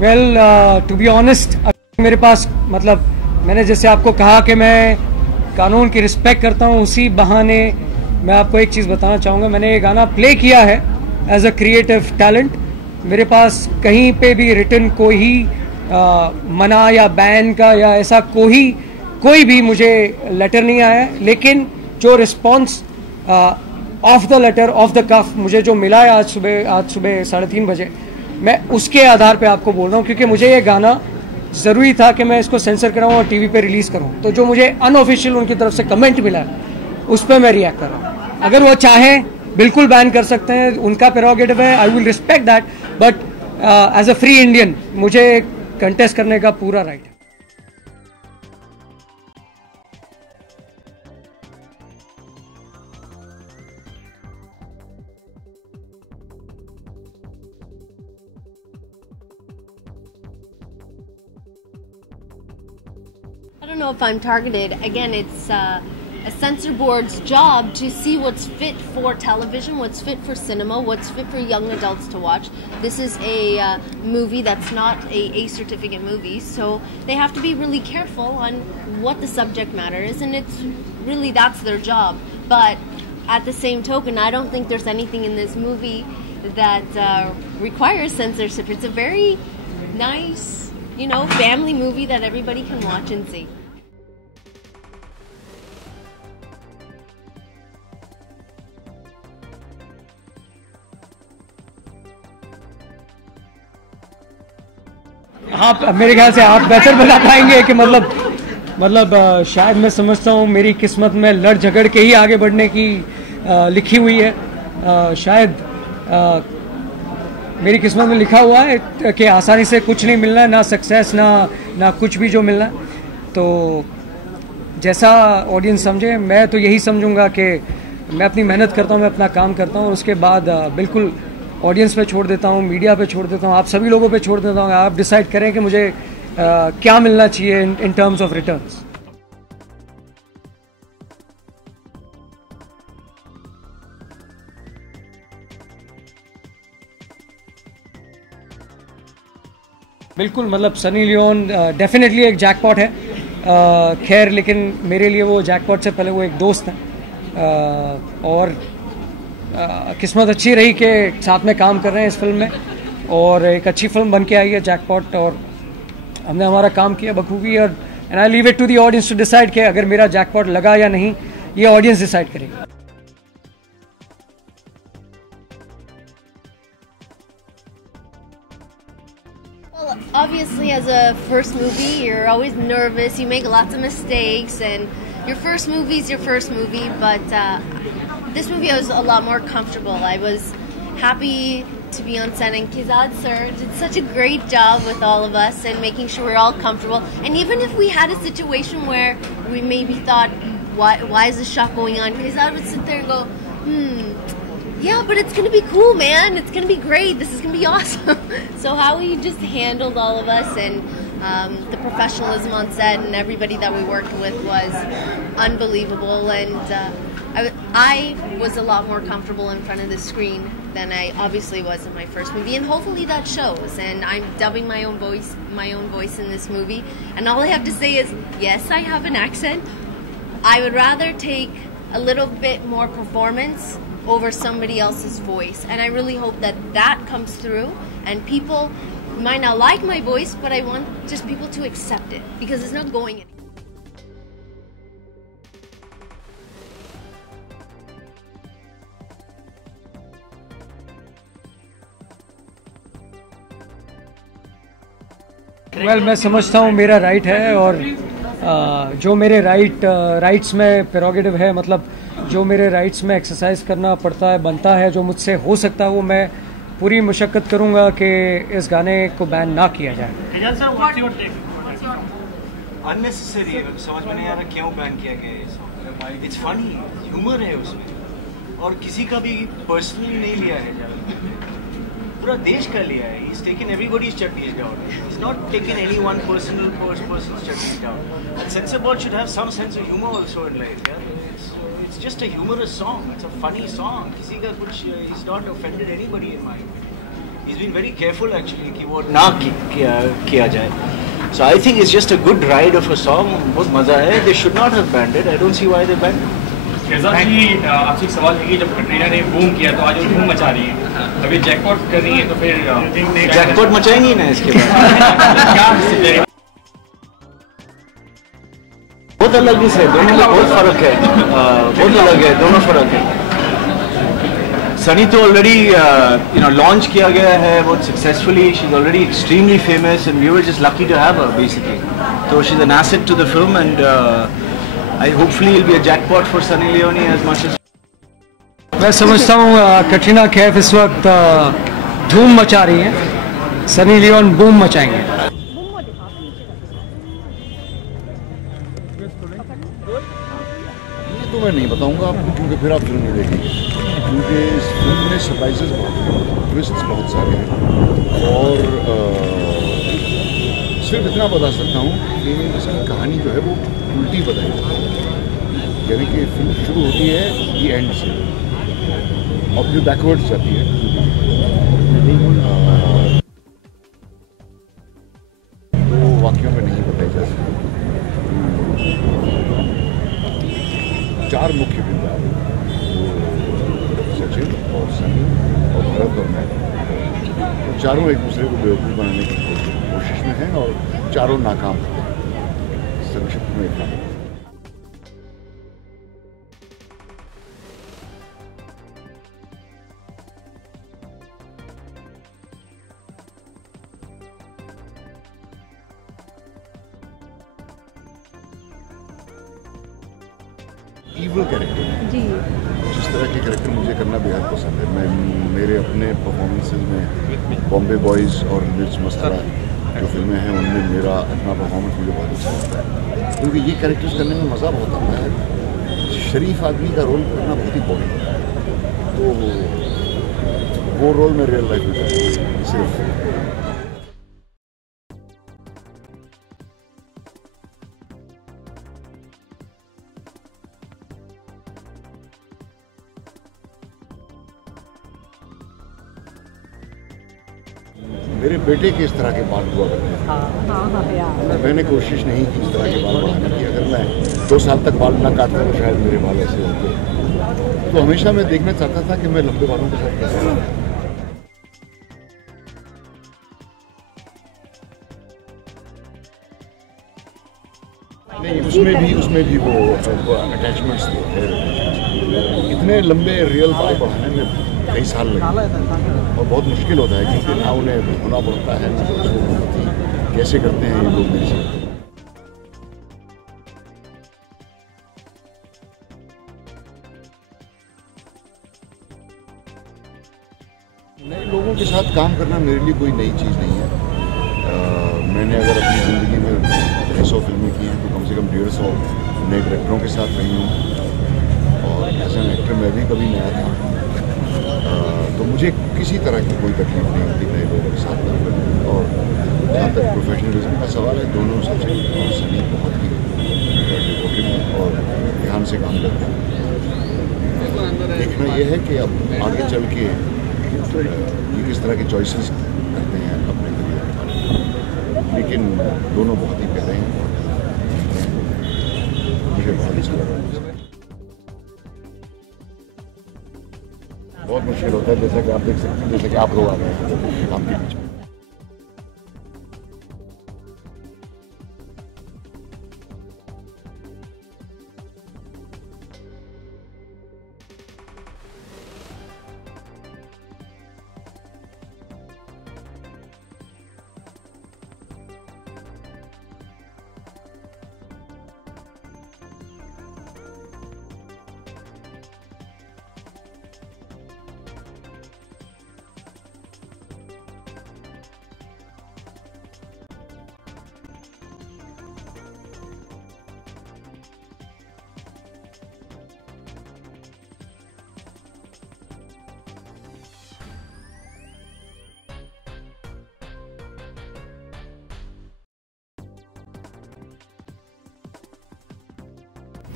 Well to be honest, मेरे पास मतलब मैंने जैसे आपको कहा कि मैं कानून की रिस्पेक्ट करता हूँ, उसी बहाने मैं आपको एक चीज़ बताना चाहूँगा. मैंने ये गाना प्ले किया है एज अ क्रिएटिव टैलेंट. मेरे पास कहीं पे भी रिटन कोई मना या बैन का या ऐसा कोई भी मुझे लेटर नहीं आया है, लेकिन जो response of the letter of the cuff मुझे जो मिला है आज सुबह 3:30 बजे, मैं उसके आधार पे आपको बोल रहा हूँ, क्योंकि मुझे ये गाना ज़रूरी था कि मैं इसको सेंसर कराऊँ और टीवी पे रिलीज़ करूँ. तो जो मुझे अनऑफिशियल उनकी तरफ से कमेंट मिला है उस पर मैं रिएक्ट कर रहा हूँ. अगर वो चाहें बिल्कुल बैन कर सकते हैं, उनका प्रेरोगेटिव है, I will respect that, but as a free Indian मुझे कंटेस्ट करने का पूरा राइट है. I don't know if I'm targeted. Again, it's a censor board's job to see what's fit for television, what's fit for cinema, what's fit for young adults to watch. This is a movie that's not a certificate movie, so they have to be really careful on what the subject matter is, and it's really that's their job. But at the same token, I don't think there's anything in this movie that requires censorship. It's a very nice, family movie that everybody can watch and see. आप मेरे ख्याल से आप बेहतर बता पाएंगे कि मतलब शायद मैं समझता हूँ मेरी किस्मत में लड़ झगड़ के ही आगे बढ़ने की लिखी हुई है. शायद मेरी किस्मत में लिखा हुआ है कि आसानी से कुछ नहीं मिलना है, ना सक्सेस ना कुछ भी जो मिलना है. तो जैसा ऑडियंस समझे, मैं तो यही समझूंगा कि मैं अपनी मेहनत करता हूँ, मैं अपना काम करता हूँ, और उसके बाद बिल्कुल ऑडियंस पे छोड़ देता हूँ, मीडिया पे छोड़ देता हूँ, आप सभी लोगों पे छोड़ देता हूँ. आप डिसाइड करें कि मुझे क्या मिलना चाहिए इन टर्म्स ऑफ रिटर्न्स. बिल्कुल, मतलब सनी लियोन डेफिनेटली एक जैकपॉट है. खैर, लेकिन मेरे लिए वो जैकपॉट से पहले वो एक दोस्त है, और किस्मत अच्छी रही कि साथ में काम कर रहे हैं इस फिल्म में, और एक अच्छी फिल्म बन के आई है जैकपॉट, और हमने हमारा काम किया बखूबी. और and I leave it to the audience to decide कि अगर मेरा जैकपॉट लगा या नहीं, ये ऑडियंस डिसाइड करेगी. first movie, you're always nervous, you make lots of mistakes, and your first movie is your first movie, but this movie I was a lot more comfortable. I was happy to be on set, and Kizad sir did such a great job with all of us and making sure we're all comfortable. And even if we had a situation where we maybe thought, why is this shot going on? Kizad would sit there and go, yeah, but it's gonna be cool, man. It's gonna be great. This is gonna be awesome. So how he just handled all of us, and the professionalism on set and everybody that we worked with was unbelievable. And I was a lot more comfortable in front of the screen than I obviously was in my first movie, and hopefully that shows. And I'm dubbing my own voice in this movie. And all I have to say is, yes, I have an accent. I would rather take a little bit more performance over somebody else's voice, and I really hope that comes through, and people might not like my voice, but I want just people to accept it, because it's not going anywhere. Well मैं समझता हूँ मेरा right है, और जो मेरे rights में prerogative है, मतलब जो मेरे राइट्स में एक्सरसाइज करना पड़ता है, बनता है, जो मुझसे हो सकता है, वो मैं पूरी मुशक्कत करूँगा कि इस गाने को बैन ना किया जाए। अननेसेसरी, समझ में नहीं आ रहा क्यों बैन किया गया ये सॉन्ग। इट्स फनी, ह्यूमर है उसमें, और किसी का भी पर्सनली नहीं लिया है, पूरा देश का लिया है। He's taken everybody's chutneys down. He's not taken any one person's chutneys down. And censor board should have some sense of humor also in life. Yeah? It's just a humorous song. It's a funny song. किसी का कुछ, he's not offended anybody in my opinion. He's been very careful actually कि वो ना किया जाए. So I think it's just a good ride of a song. बहुत मजा है. They should not have banned it. I don't see why they banned it. केजाद जी, आपसे एक सवाल है कि जब कटरीना ने बूम किया तो आज वो धूम मचा रही है, अभी जैकपॉट कर रही है, तो फिर जैकपॉट मचाएंगी ना इसके बाद। बहुत अलग है, दोनों में बहुत फर्क है, बहुत अलग है, दोनों फर्क है। सनी तो ऑलरेडी लॉन्च किया गया है बहुत successfully, she is already extremely famous and we were just lucky to have her basically, तो she is an asset to the film and I hopefully will be a jackpot for Sunny Leone as much as. मैं समझता हूँ कटरीना कैफ इस वक्त धूम मचा रही हैं, सनी लियोन बूम मचाएंगे। ये तो मैं नहीं बताऊंगा आपको, क्योंकि फिर आप फिल्म नहीं देखेंगे, क्योंकि इस फिल्म में सरप्राइजेस बहुत हैं, ट्विस्ट्स बहुत सारे हैं, और सिर्फ इतना बता सकता हूँ कि इसकी कहानी जो है वो उल्टी बताई जाती है, यानी कि फिल्म शुरू होती है ये एंड से और फिर बैकवर्ड्स जाती है। तो वाकई में नहीं बताई जा सकती। 4 मुख्य किरदार हैं, सचिन और सनी और भरत और मैं, तो चारों एक दूसरे को बेवकूफ़ बनाने की कोशिश में हैं और चारों नाकाम होते हैं। संक्षिप्त में इतना। ईवल कैरेक्टर जी, जिस तरह के कैरेक्टर मुझे करना बेहद पसंद है। मैं मेरे अपने परफॉर्मेंसेज में बॉम्बे बॉयज़ और मिर्च मस्करा जो फिल्में हैं उनमें मेरा अपना परफॉर्मेंस मुझे बहुत अच्छा लगता है, क्योंकि ये कैरेक्टर्स करने में मज़ा बहुत आता है। शरीफ आदमी का रोल करना बहुत ही बॉडी होता है, तो वो रोल मैं रियल लाइफ में करता हूँ सिर्फ। मेरे बेटे के इस तरह के बाल हुआ करते हैं, मैंने कोशिश नहीं की इस तरह के बाल बढ़ाने की। अगर मैं 2 साल तक बाल ना काटता तो शायद मेरे बाल ऐसे होते। तो हमेशा मैं देखना चाहता था कि मैं लंबे बालों के साथ कैसे रहूं। नहीं, उसमें भी वो अटैचमेंट्स थे, इतने लंबे रियल बाल बढ़ाने में कई साल लगे और बहुत मुश्किल होता है, क्योंकि ना उन्हें धोना पड़ता है, ना उसको बहुत ही कैसे करते हैं ये लोग मेरे साथ। नए लोगों के साथ काम करना मेरे लिए कोई नई चीज़ नहीं है। मैंने अगर अपनी ज़िंदगी में 100 फिल्में की हैं तो कम से कम 150 नए डायरेक्टरों के साथ रही हूँ, और एज एन एक्टर मैं भी कभी नया था। तो मुझे किसी तरह की कोई तकलीफ नहीं होती नए लोगों के साथ काम करने में। और जहाँ तक प्रोफेशनलिज्म का सवाल है, दोनों सबसे और सनी बहुत ही डिवोटेड और ध्यान से काम करते हैं। देखना यह है कि अब आगे चल के ये किस तरह के चॉइसेस करते हैं अपने करियर के बारे में, लेकिन दोनों बहुत ही प्यारे हैं, मुझे बहुत अच्छा लगा। बहुत मुश्किल होता है, जैसा कि आप देख सकते हैं, जैसे कि आप लोग आ गए हैं काम के बीच में।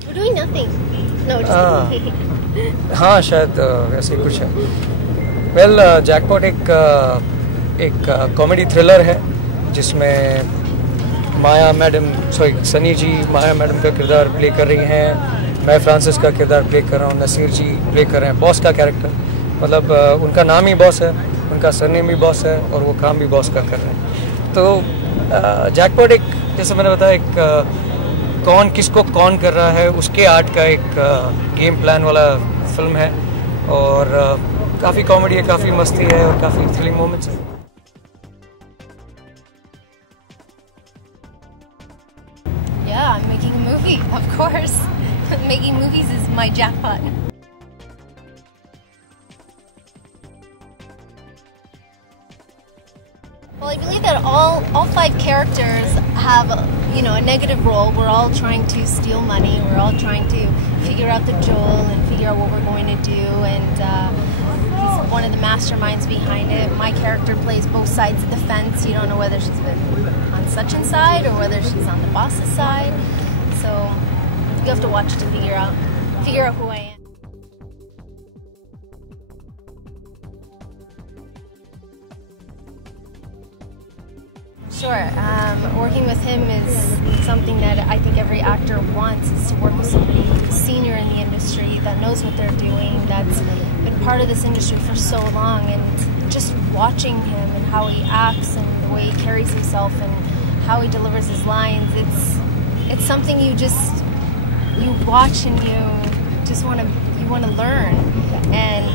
We're doing nothing. No, just kidding. हाँ शायद ऐसे ही कुछ है। वेल जैकपॉट एक कॉमेडी थ्रिलर है जिसमें सनी जी माया मैडम का किरदार प्ले कर रही हैं, मैं फ्रांसिस का किरदार प्ले कर रहा हूँ, नसीर जी प्ले कर रहे हैं बॉस का कैरेक्टर। मतलब उनका नाम ही बॉस है, उनका सरनेम भी बॉस है, और वो काम भी बॉस का कर रहे हैं। तो जैकपॉट एक, जैसे मैंने बताया, एक कौन किसको कौन कर रहा है उसके आर्ट का एक गेम प्लान वाला फिल्म है, और काफ़ी कॉमेडी है, काफ़ी मस्ती है, और काफ़ी थ्रिलिंग मोमेंट्स है। Yeah, I'm making a movie, of course. Making movies is my jackpot. Well, I believe that all 5 characters have, a negative role. We're all trying to steal money. We're all trying to figure out the Joel and figure out what we're going to do. And he's one of the masterminds behind it. My character plays both sides of the fence. You don't know whether she's on Sachin's side or whether she's on the boss's side. So you have to watch to figure out who I am. Sure. Working with him is something that I think every actor wants, is to work with somebody senior in the industry that knows what they're doing, that's been part of this industry for so long. And just watching him and how he acts and the way he carries himself and how he delivers his lines, it's something you watch and you just want to learn. And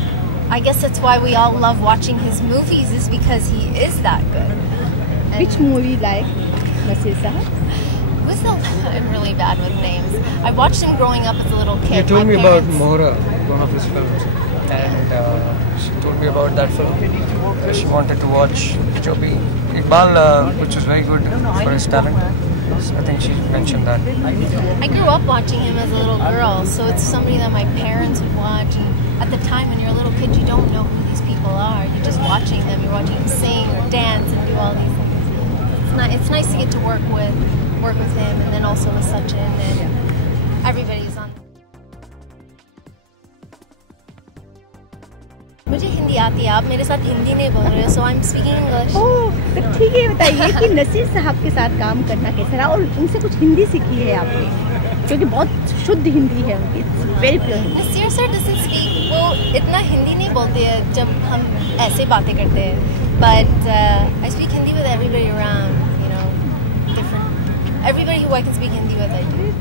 I guess that's why we all love watching his movies, is because he is that good. Which movie you like, Nasir Sahab? I'm really bad with names. I watched him growing up as a little kid. You told me about Mohra, one of his films, and she told me about that film. She wanted to watch Joby Iqbal, which was very good for his talent. So I think she mentioned that. I grew up watching him as a little girl, so it's somebody that my parents would watch. And at the time, when you're a little kid, you don't know who these people are. You're just watching them. You're watching them sing or dance and do all these things. It's nice to get to work with him, and then also with Sachin, and everybody's on. मुझे हिंदी आती है, आप मेरे साथ हिंदी नहीं बोल रहे हो, so I'm speaking English. ओह, तो ठीक है, बताइए कि नसीर साहब के साथ काम करना कैसा रहा, और उनसे कुछ हिंदी सीखी है आपने, क्योंकि बहुत शुद्ध हिंदी है उनकी, very pure Hindi. Naseer sir doesn't speak, वो इतना हिंदी नहीं बोलते हैं जब हम ऐसे बातें करते हैं, but I speak Hindi with everybody around, everybody who I can speak Hindi with, I do.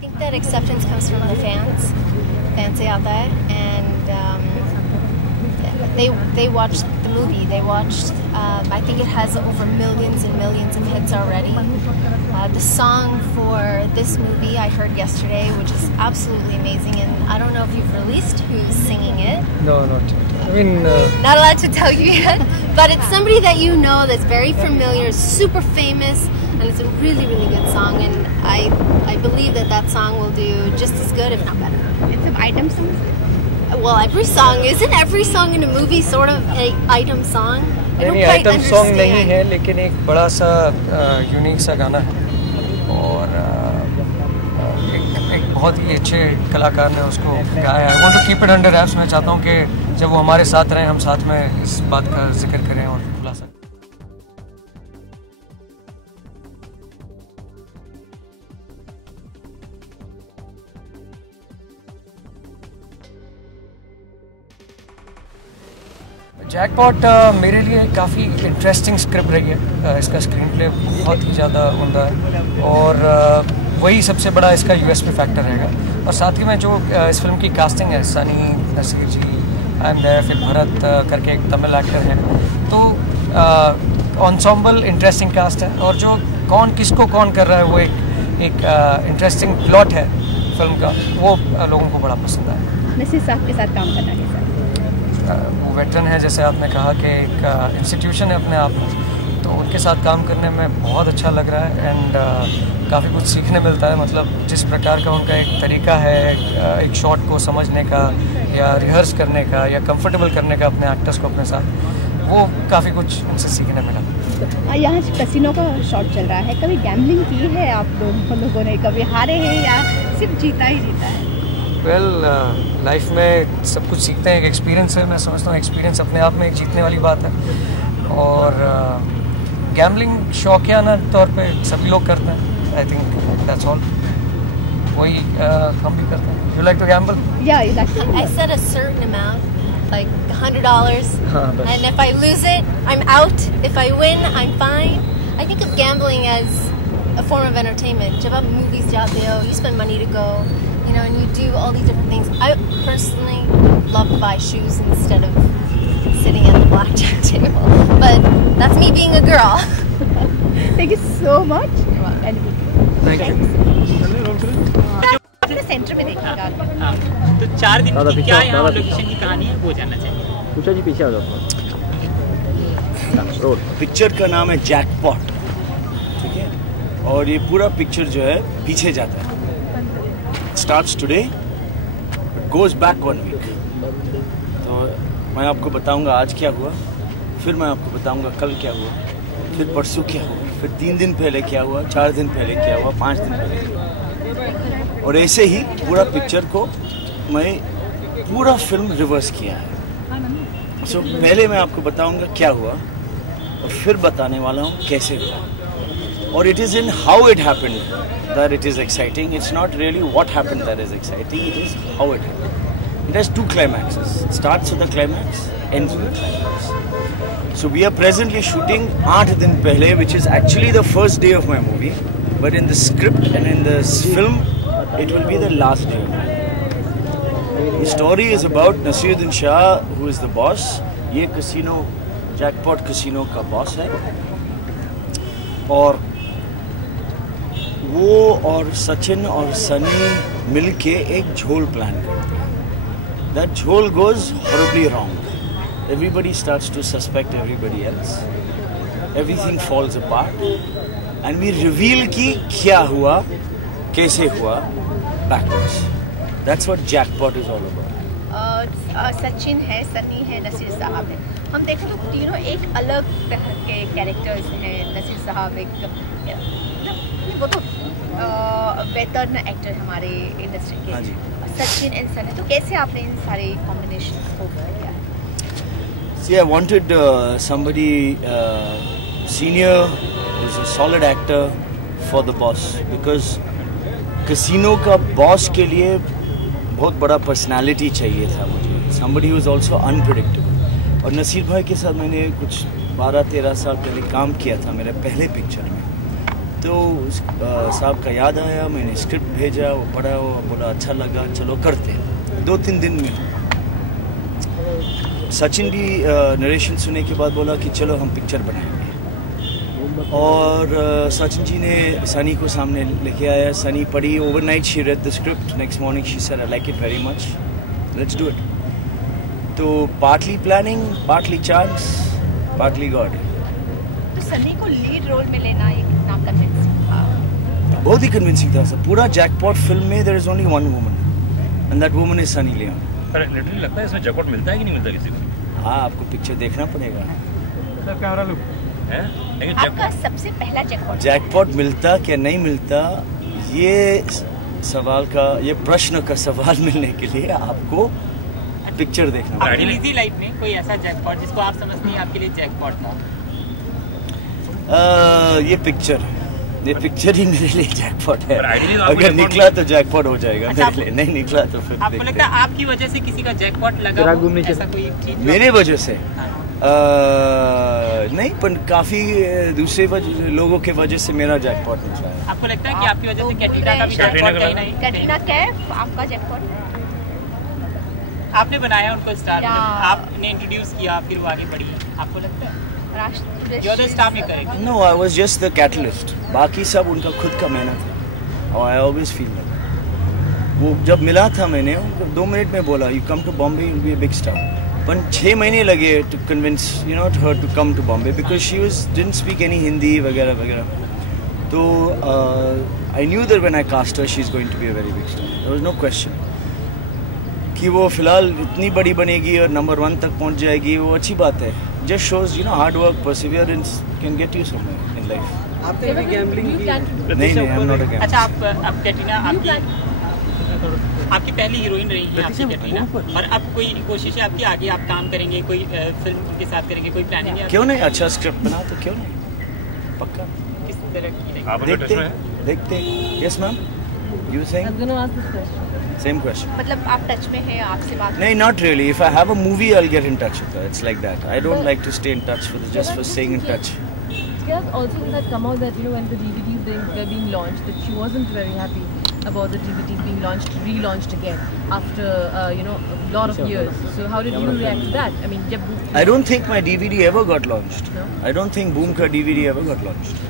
think that acceptance comes from the fans. Fans से आता है, and they watched the movie. They watched. I think it has over millions and millions of hits already. The song for this movie I heard yesterday, which is absolutely amazing, and I don't know if you've released who's singing it. No, not yet. I mean, not allowed to tell you yet, but it's somebody that you know that's very familiar, super famous, and it's a really, really good song. And I believe that song will do just as good, if not better. It's an item song. Well, isn't every song in a movie sort of an item song? नहीं item song नहीं है, लेकिन एक बड़ा सा unique सा गाना है, और एक बहुत ही अच्छे कलाकार ने उसको गाया है। वो तो कीप इट अंडर रैप्स। मैं चाहता हूँ कि जब वो हमारे साथ रहें, हम साथ में इस बात का जिक्र करें और खुलासा। जैकपॉट मेरे लिए काफ़ी इंटरेस्टिंग स्क्रिप्ट रही है। इसका स्क्रीन प्ले बहुत ही ज़्यादा उम्दा है, और वही सबसे बड़ा इसका यूएसपी फैक्टर रहेगा। और साथ ही में जो इस फिल्म की कास्टिंग है, सनी, नसीर जी, आई एम देयर, फिर भरत करके एक तमिल एक्टर है, तो एंसेम्बल इंटरेस्टिंग कास्ट है। और जो कौन किसको कौन कर रहा है, वो एक इंटरेस्टिंग प्लॉट है फिल्म का, वो लोगों को बड़ा पसंद आया। नसीर साहब के साथ काम करना कैसा? वो वेटरन है, जैसे आपने कहा कि एक इंस्टीट्यूशन है अपने आप में, तो उनके साथ काम करने में बहुत अच्छा लग रहा है, एंड काफ़ी कुछ सीखने मिलता है। मतलब जिस प्रकार का उनका एक तरीका है एक शॉट को समझने का, या रिहर्स करने का, या कंफर्टेबल करने का अपने एक्टर्स को अपने साथ, वो काफ़ी कुछ उनसे सीखने मिला। यहाँ कसिनो का शॉट चल रहा है, कभी गैम्बलिंग की है आप लोगों ने? कभी हारे हैं या सिर्फ जीता ही जीता है? वेल, लाइफ में सब कुछ सीखते हैं, एक एक्सपीरियंस है। मैं समझता हूँ एक्सपीरियंस अपने आप में एक जीतने वाली बात है, और गैम्बलिंग शौकियाना तौर पे सभी लोग करते हैं। आई थिंक दैट्स ऑल, वही हम भी करते हैं। You like to gamble? Yeah, I set a certain amount, like $100, and if I lose it, I'm out. If I win, I'm fine. I think of gambling as a form of entertainment. जब आप movies जाते हो, you spend money to go, you know, and you do all these different things. I personally love to buy shoes instead of sitting at the blackjack table, but that's me being a girl. Thank you so much. Thank you. अपने centre में देखिएगा। तो 4 दिन की क्या यहाँ location की कहानी है, वो जानना चाहिए। पूछा जी, पीछे आ जाओ। पिक्चर का नाम है जैकपॉट, ठीक है, और ये पूरा पिक्चर जो है पीछे जाता है। Starts today, it goes back 1 week. तो मैं आपको बताऊंगा आज क्या हुआ, फिर मैं आपको बताऊंगा कल क्या हुआ, फिर परसों क्या हुआ, फिर 3 दिन पहले क्या हुआ, 4 दिन पहले क्या हुआ, 5 दिन पहले क्या हुआ। और ऐसे ही पूरा पिक्चर को मैं पूरा फिल्म रिवर्स किया है। सो पहले मैं आपको बताऊंगा क्या हुआ, और फिर बताने वाला हूँ कैसे हुआ। और it is in how it happened that it is exciting. It's not really what happened that is exciting, it is how it happened. It has 2 climaxes. It starts with the climax, ends with the climax. So we are presently shooting 8 din pehle, which is actually the first day of my movie, but in the script and in the film it will be the last day of my movie. The story is about Nasiruddin Shah, who is the boss. ये casino, Jackpot casino का boss है, और वो और सचिन और सनी मिलके एक झोल प्लान करते हैं। That झोल goes horribly wrong. Everybody starts to suspect everybody else. Everything falls apart, and we reveal कि क्या हुआ, कैसे हुआ, backwards. That's what Jackpot is all about. Sachin है, सनी है, नसीर साहब है। हम देखें तो एक अलग तरह के कैरेक्टर्स हैं। नसीर साहब एक वो तो वेटरन एक्टर हमारे इंडस्ट्री के। हाँ जी। सचिन एंड सनी, तो कैसे आपने इन सारे कॉम्बिनेशन को किया? See, I wanted somebody senior who's a solid actor for the boss, because casino का boss के लिए बहुत बड़ा personality चाहिए था मुझे, somebody who is also unpredictable. और नसीर भाई के साथ मैंने कुछ 12-13 साल पहले काम किया था मेरे पहले पिक्चर में, तो साहब का याद आया, मैंने स्क्रिप्ट भेजा, वो पढ़ा, वो बोला अच्छा लगा, चलो करते। 2-3 दिन में सचिन भी नरेशन सुनने के बाद बोला कि चलो हम पिक्चर बनाएंगे। और सचिन जी ने सनी को सामने लेके आया, सनी पढ़ी, overnight she read the script, next morning she said I like it very much, let's do it. तो partly planning, partly chance, partly God. तो सनी को लीड रोल में लेना ये कितना कन्विंसिंग था? बहुत ही कन्विंसिंग था सर। पूरा जैकपॉट फिल्म में there is only one woman and that woman is Sunny Leone. पर लिटरली लगता है इसमें जैकपॉट मिलता है कि नहीं मिलता किसी को? हाँ, आपको पिक्चर देखना पड़ेगा। सर कैमरा लुक है, लेकिन आपका सबसे पहला जैकपॉट मिलता क्या नहीं मिलता, ये सवाल का, ये प्रश्न का सवाल मिलने के लिए आपको पिक्चर देखना पड़ेगा। अपनी निजी लाइफ में कोई ऐसा जैकपॉट जिसको आप समझते हैं आपके लिए जैकपॉट था? ये पिक्चर ही मेरे लिए जैकपॉट है। अगर निकला तो जैकपॉट हो जाएगा। अच्छा, मेरे लिए नहीं निकला तो फिर आपको लगता है आपकी वजह से किसी का जैकपॉट लगा हो, ऐसा कोई चीज? मेरे वजह से नहीं, पर काफी दूसरे लोगों के वजह से मेरा जैकपॉट निकला है। आपको लगता है कि आपकी वजह से कैटरीना का भी जैकपॉट कहीं नहीं? कैटरीना कैफ आपका जैकपॉट? आपने बनाया उनको स्टार, आपने इंट्रोड्यूस किया, फिर वो आगे बढ़ी। आपको लगता है No, I was just the catalyst. बाकी सब उनका खुद का मेहनत है। और I always feel that। वो जब मिला था मैंने, 2 मिनट में बोला, you come to Bombay, you'll be a big star। पर 6 महीने लगे to convince her to come to Bombay because she didn't speak any Hindi वगैरह वगैरह। तो I knew that when I cast her, she's going to be a very big star. There was no question कि वो फिलहाल इतनी बड़ी बनेगी और नंबर 1 तक पहुंच जाएगी, वो अच्छी बात है। Just shows hard work, perseverance can get you somewhere in life. आपने भी गैम्बलिंग की? नहीं, I'm not a gambler। अच्छा, आप कैटरीना आपकी पहली हीरोइन रही है आपकी कैटरीना, और अब कोई कोशिश है आपकी आगे आप काम करेंगे, कोई फिल्म उनके साथ करेंगे, कोई प्लानिंग है? क्यों नहीं, अच्छा स्क्रिप्ट बना तो क्यों नहीं, पक्का। किस तरह की? देखते। Yes ma'am, you think? Same question. मतलब आप टच में हैं, आपसे बात? नहीं, not really. If I have a movie, I'll get in touch with her. It's like that. I don't like to stay in touch just for staying in touch. There's also that come out that when the DVDs were being launched, that she wasn't very happy about the DVDs being relaunched again after a lot of years. So how did you react to that? I mean, I don't think my DVD ever got launched. No? I don't think Boom ka DVD ever got launched.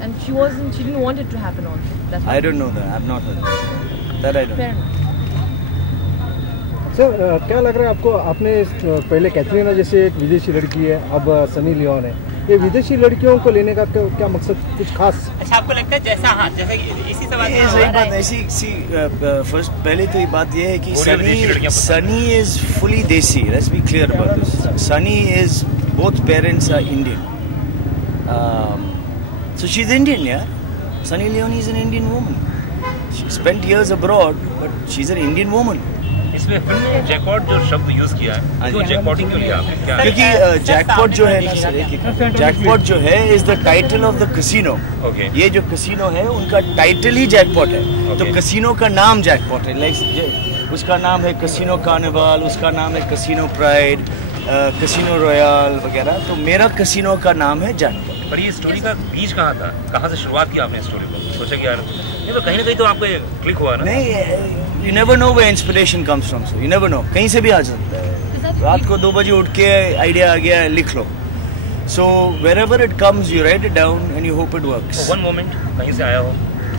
And she didn't want it to happen also. I don't know that. I've not heard that. I don't. Fair enough. Sir क्या लग रहा है आपको, आपने पहले कैटरीना जैसे एक विदेशी लड़की है, अब सनी लियोन है, ये विदेशी लड़कियों को लेने का क्या मकसद, कुछ खास? अच्छा, आपको लगता है जैसे इसी सवाल ये सही बात है। फर्स्ट पहले तो ये बात ये है कि Sunny is fully desi. Let's be clear about this. Sunny is, both parents are Indian, so she is Indian यार। Sunny Leone is an Indian woman. She spent years abroad but she is an Indian woman. इसमें film में jackpot जो शब्द use किया है, तो jackpot क्यों लिया आपने? क्या? क्योंकि जैकपॉट जो है ना, जैकपॉट जो है is the title of the casino. ये जो कैसीनो है उनका टाइटल ही जैकपॉट है। तो कैसीनो का नाम जैकपॉट है। लाइक उसका नाम है कैसीनो कार्निवाल, उसका नाम है कैसीनो प्राइड, कैसीनो रॉयल वगैरह। तो मेरा कैसीनो का नाम है जैकपॉट। पर ये स्टोरी का बीज कहाँ था? कहाँ से शुरुआत की आपने स्टोरी को? सोचा कि यार ये तो कहीं ना कहीं तो आपको क्लिक हुआ ना? नहीं, you never know where inspiration comes from, so you never know. कहीं से भी आ सकता है। रात को 2 बजे उठ के आइडिया आ गया, लिख लो। So wherever it comes, you write it down and you hope it works. One moment कहीं से आया हो?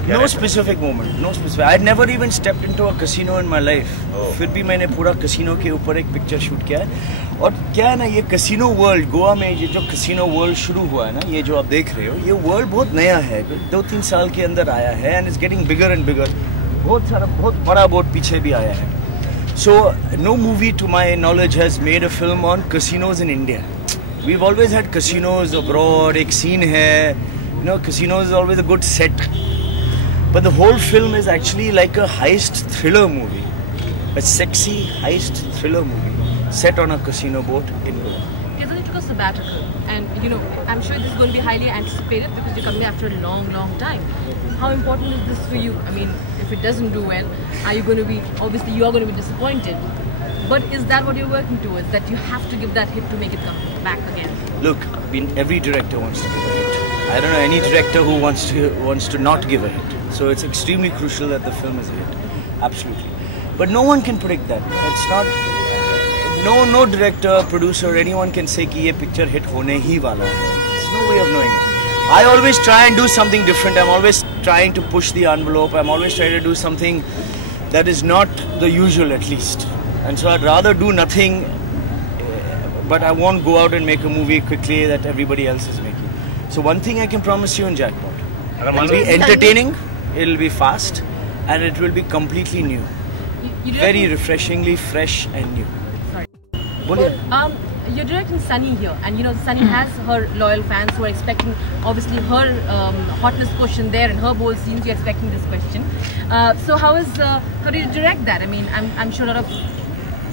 No specific moment, no specific. I never even stepped into a casino in my life. फिर भी मैंने पूरा कैसीनो के ऊपर एक पिक्चर शूट किया है। और क्या है ना, ये कैसीनो वर्ल्ड गोवा में, ये जो कैसीनो वर्ल्ड शुरू हुआ है ना, ये जो आप देख रहे हो, ये वर्ल्ड बहुत नया है, 2-3 साल के अंदर आया है and it's getting bigger and bigger. बहुत बड़ा बोर्ड पीछे भी आया है। So no movie to my knowledge has made a film on casinos in India. We've always had casinos abroad, एक scene है, casinos is always a good set. But the whole film is actually like a heist thriller movie. A sexy heist thriller movie set on a casino boat in Goa. Because you took a sabbatical and I'm sure this is going to be highly anticipated because you're coming after a long time. How important is this for you? I mean, if it doesn't do well, are you going to be, obviously you are going to be disappointed. But is that what you're working towards? That you have to give that hit to make it come back again? Look, every director wants to give a hit. I don't know any director who wants to not give a hit. So it's extremely crucial that the film is a hit. Absolutely. But no one can predict that. It's not. No director, producer, anyone can say कि ये picture hit होने ही वाला है. There's no way of knowing it. I always try and do something different. I'm always trying to push the envelope. I'm always trying to do something that is not the usual, at least. And so I'd rather do nothing, but I won't go out and make a movie quickly that everybody else is making. So one thing I can promise you in Jackpot, it'll be entertaining, it'll be fast, and it will be completely new. Very refreshingly fresh and new. You're directing Sunny here, and you know Sunny has her loyal fans who are expecting, obviously, her hotness quotient there and her bold scenes. You're expecting this question. So how do you direct that? I mean, I'm sure a lot of,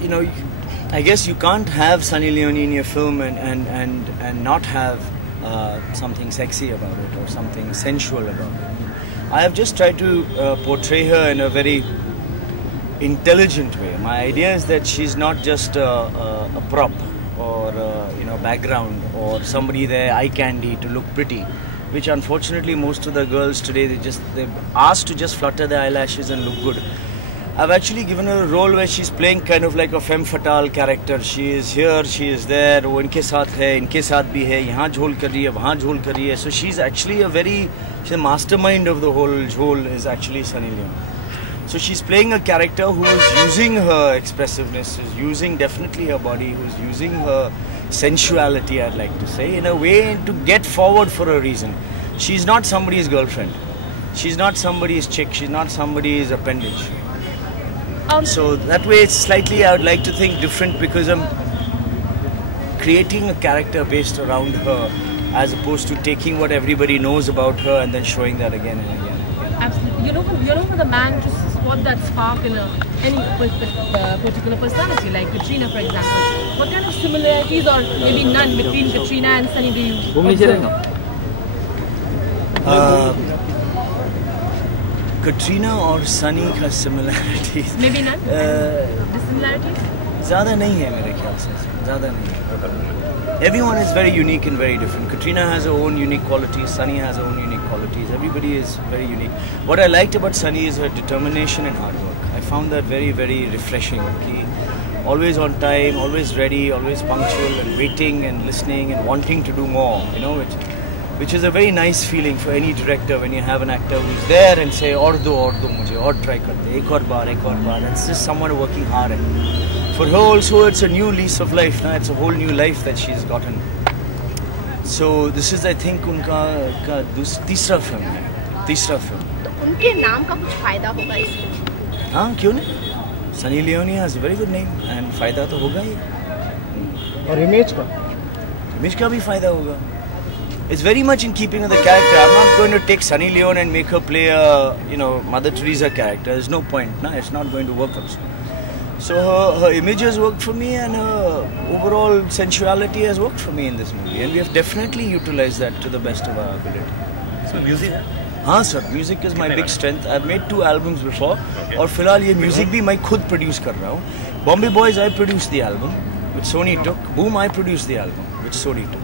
you know, I guess you can't have Sunny Leone in your film and not have something sexy about it or something sensual about it. I have just tried to portray her in a very intelligent way. My idea is that she's not just a prop or background or somebody there eye candy to look pretty, which unfortunately most of the girls today they're asked to just flutter their eyelashes and look good. I've actually given her a role where she's playing kind of like a femme fatale character. She is here, she is there, वो इनके साथ है, इनके साथ भी है, यहाँ झोल कर रही है, वहाँ झोल कर रही है. So she's actually she's a mastermind of the whole झोल is actually Sunny Leone. So she's playing a character who is using her expressiveness, is using definitely her body, who's using her sensuality, I'd like to say, in a way to get forward for a reason. She's not somebody's girlfriend. She's not somebody's chick. She's not somebody's appendage. So that way it's slightly, I would like to think, different because I'm creating a character based around her as opposed to taking what everybody knows about her and then showing that again and again. Absolutely. You're known for the man to spot that spark in any particular personality, like Katrina, for example. What kind of similarities or maybe none between Katrina and Sunny do you observe? Katrina और सनी का similarities maybe none dissimilarities ज़्यादा नहीं है मेरे ख्याल से ज़्यादा नहीं है. Everyone is very unique and very different. Katrina has her own unique qualities, Sunny has her own unique qualities. Everybody is very unique. What I liked about Sunny is her determination and hard work. I found that very, very refreshing. Always on time, always ready, always punctual and waiting and listening and wanting to do more, you know, which is a very nice feeling for any director when you have an actor who's there and say, और दो मुझे, और try करते, एक और बार. That's just someone working hard. For her also, it's a new lease of life. Na? It's a whole new life that she's gotten. So this is, I think, उनका तीसरा film है, तीसरा film. तो उनके नाम का कुछ फायदा होगा इसमें? हाँ, क्यों नहीं? Sunny Leone has a very good name and फायदा तो होगा ही. और इमेज का भी फायदा होगा. It's very much in keeping with the character. I'm not going to take Sunny Leone and make her play a, Mother Teresa character. There's no point. No, it's not going to work also. So her image has worked for me and her overall sensuality has worked for me in this movie. And we have definitely utilized that to the best of our ability. So music? हाँ sir, music is my big strength. I've made 2 albums before. और फिलहाल ये music भी मैं खुद produce कर रहा हूँ. Bombay Boys, I produced the album, which Sony took. Boom, I produced the album, which Sony took.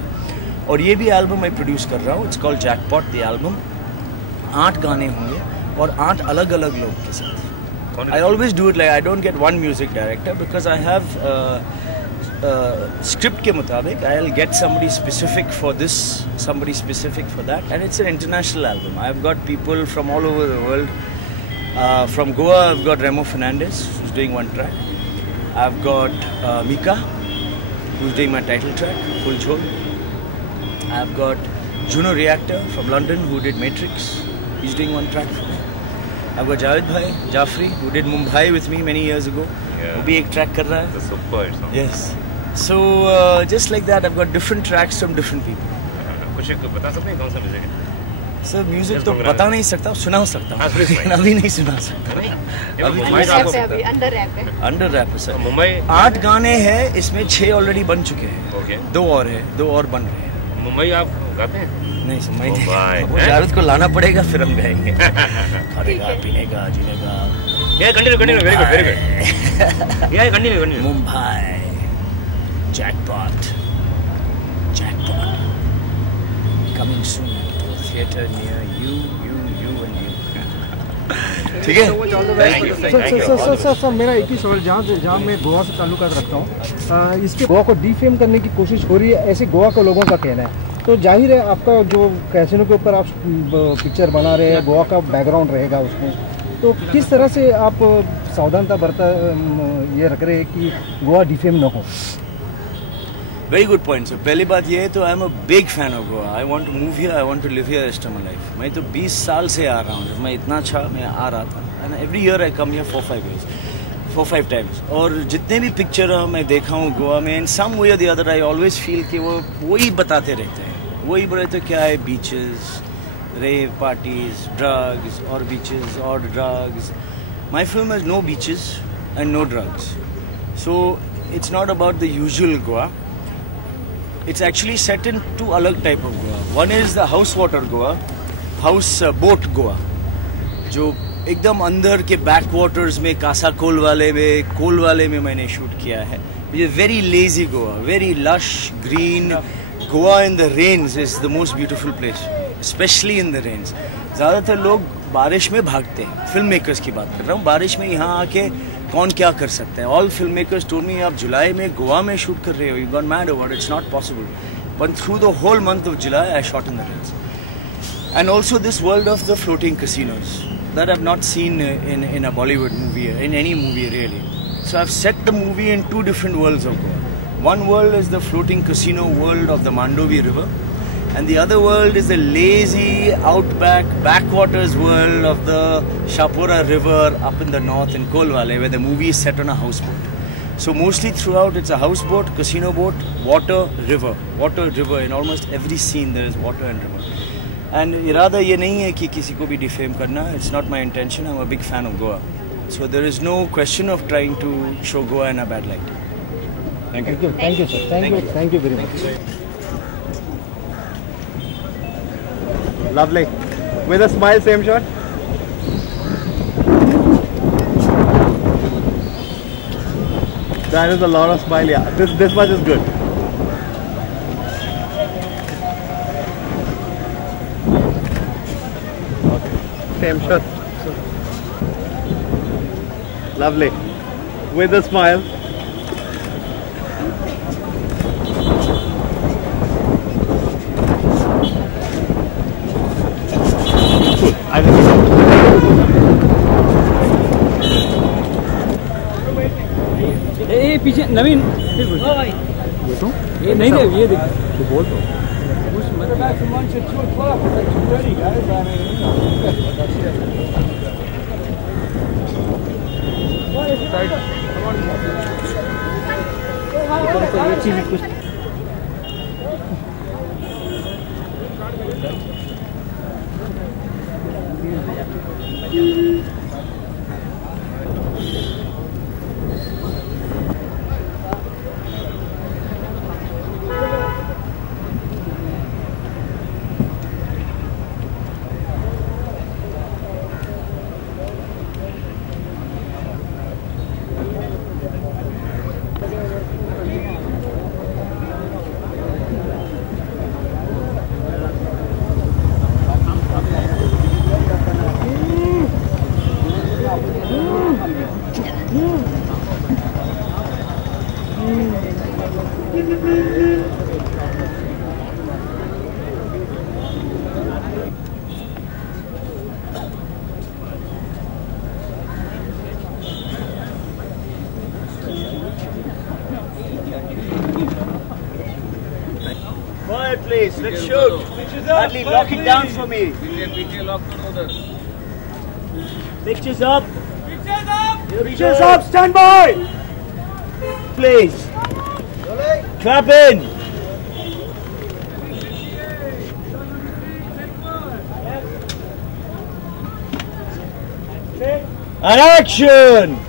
और ये भी album मैं produce कर रहा हूँ. It's called Jackpot, the album. 8 गाने होंगे और 8 अलग-अलग लोग के साथ. I always do it like I don't get one music director because I have script के मुताबिक I'll get somebody specific for this, somebody specific for that, and it's an international album. I've got people from all over the world. From Goa, I've got Remo Fernandez, who's doing 1 track. I've got Mika, who's doing my title track, Full Chhol. I've got Juno Reactor from London, who did Matrix. He's doing 1 track for me. I've got Javed Bhai, Jafri, who did Mumbai with me many years ago. Yeah. वो भी एक track कर रहा है. That's super song. Yes. So just like that, I've got different tracks from different people. कुछ बता सकते हैं कौन सा म्यूजिक है? Sir, म्यूजिक तो बता नहीं सकता, सुना सकता हूँ. लेकिन अभी नहीं सुना सकता. अभी अंडर रैप है. अंडर रैप है सर. मुंबई 8 गाने हैं, इसमें 6 ऑलरेडी बन चुके हैं. Okay. 2 और है, 2 और बन रहे हैं. मुंबई आप गाते हैं? नहीं सुनवाई नहीं. वो जावेद को लाना पड़ेगा फिर हम गाएंगे. खानेगा, पीनेगा, जीनेगा. Yeah, continue, very good. Yeah, continue. Mumbai, Jackpot, coming soon to theatre near you and you. ठीक है? सर मेरा एक ही सवाल, जहाँ मैं गोवा से ताल्लुकात रखता हूँ, इसके गोवा को डिफेम करने की कोशिश हो रही है, ऐसे गोवा के लोगों का कहना है। तो जाहिर है आपका जो कैसीनो के ऊपर आप पिक्चर बना रहे हैं, गोवा का बैकग्राउंड रहेगा उसमें, तो किस तरह से आप सावधानता बरता ये रख रहे हैं कि गोवा डिफेम न हो? Very good point sir. पहली बात ये है तो I am a big fan of Goa. I want to move here, I want to live here rest of my life. मैं तो 20 साल से आ रहा हूँ, जब मैं इतना अच्छा मैं आ रहा था, and every year I come here 4-5 times. और जितने भी पिक्चर मैं देखा हूँ गोवा में, इन सम वे और the other I always feel कि वो वही बताते रहते हैं, वही बोले तो क्या है, बीचेस, रेव पार्टीज, ड्रग्स और बीचेस और drugs. My film has no beaches and no drugs, so it's not about the usual Goa. It's actually set in two अलग type of Goa. One is the house water Goa, house boat Goa, जो एकदम अंदर के back waters में, कासा कोल वाले में मैंने shoot किया है. Which is very lazy Goa, very lush, green. Goa in the rains is the most beautiful place, especially in the rains. ज़्यादातर लोग बारिश में भागते हैं. फिल्म मेकर्स की बात कर रहा हूँ. बारिश में यहाँ आके कौन क्या कर सकता है? All film makers told me, आप जुलाई में गोवा में शूट कर रहे हो, you got mad over, it's not possible. But through the whole month of July I shot in the rains. And also this world of the floating casinos that I've not seen in a Bollywood movie, in any movie really. So I've set the movie in two different worlds of Goa. One world is the floating casino world of the Mandovi River, and the other world is the lazy outback backwaters world of the Shapura River up in the north in Kolwale, where the movie is set on a houseboat. So mostly throughout it's a houseboat, casino boat, water, river. In almost every scene there is water and river. And irada ye nahi hai ki kisi ko bhi defame karna. It's not my intention. I'm a big fan of Goa. So there is no question of trying to show Goa in a bad light. Thank you. Thank you, sir. Thank you very much. Lovely. With a smile, same shot. That is a lot of smile, yeah. This much is good. Okay. Same shot. Lovely. With a smile. पीछे नवीन ये नहीं दे, ये देख तो बोल तो ये चीज कुछ Please, let's shoot. Adli, lock it down for me. Pictures up. Pictures up. Stand by. Please. Clap in. And action.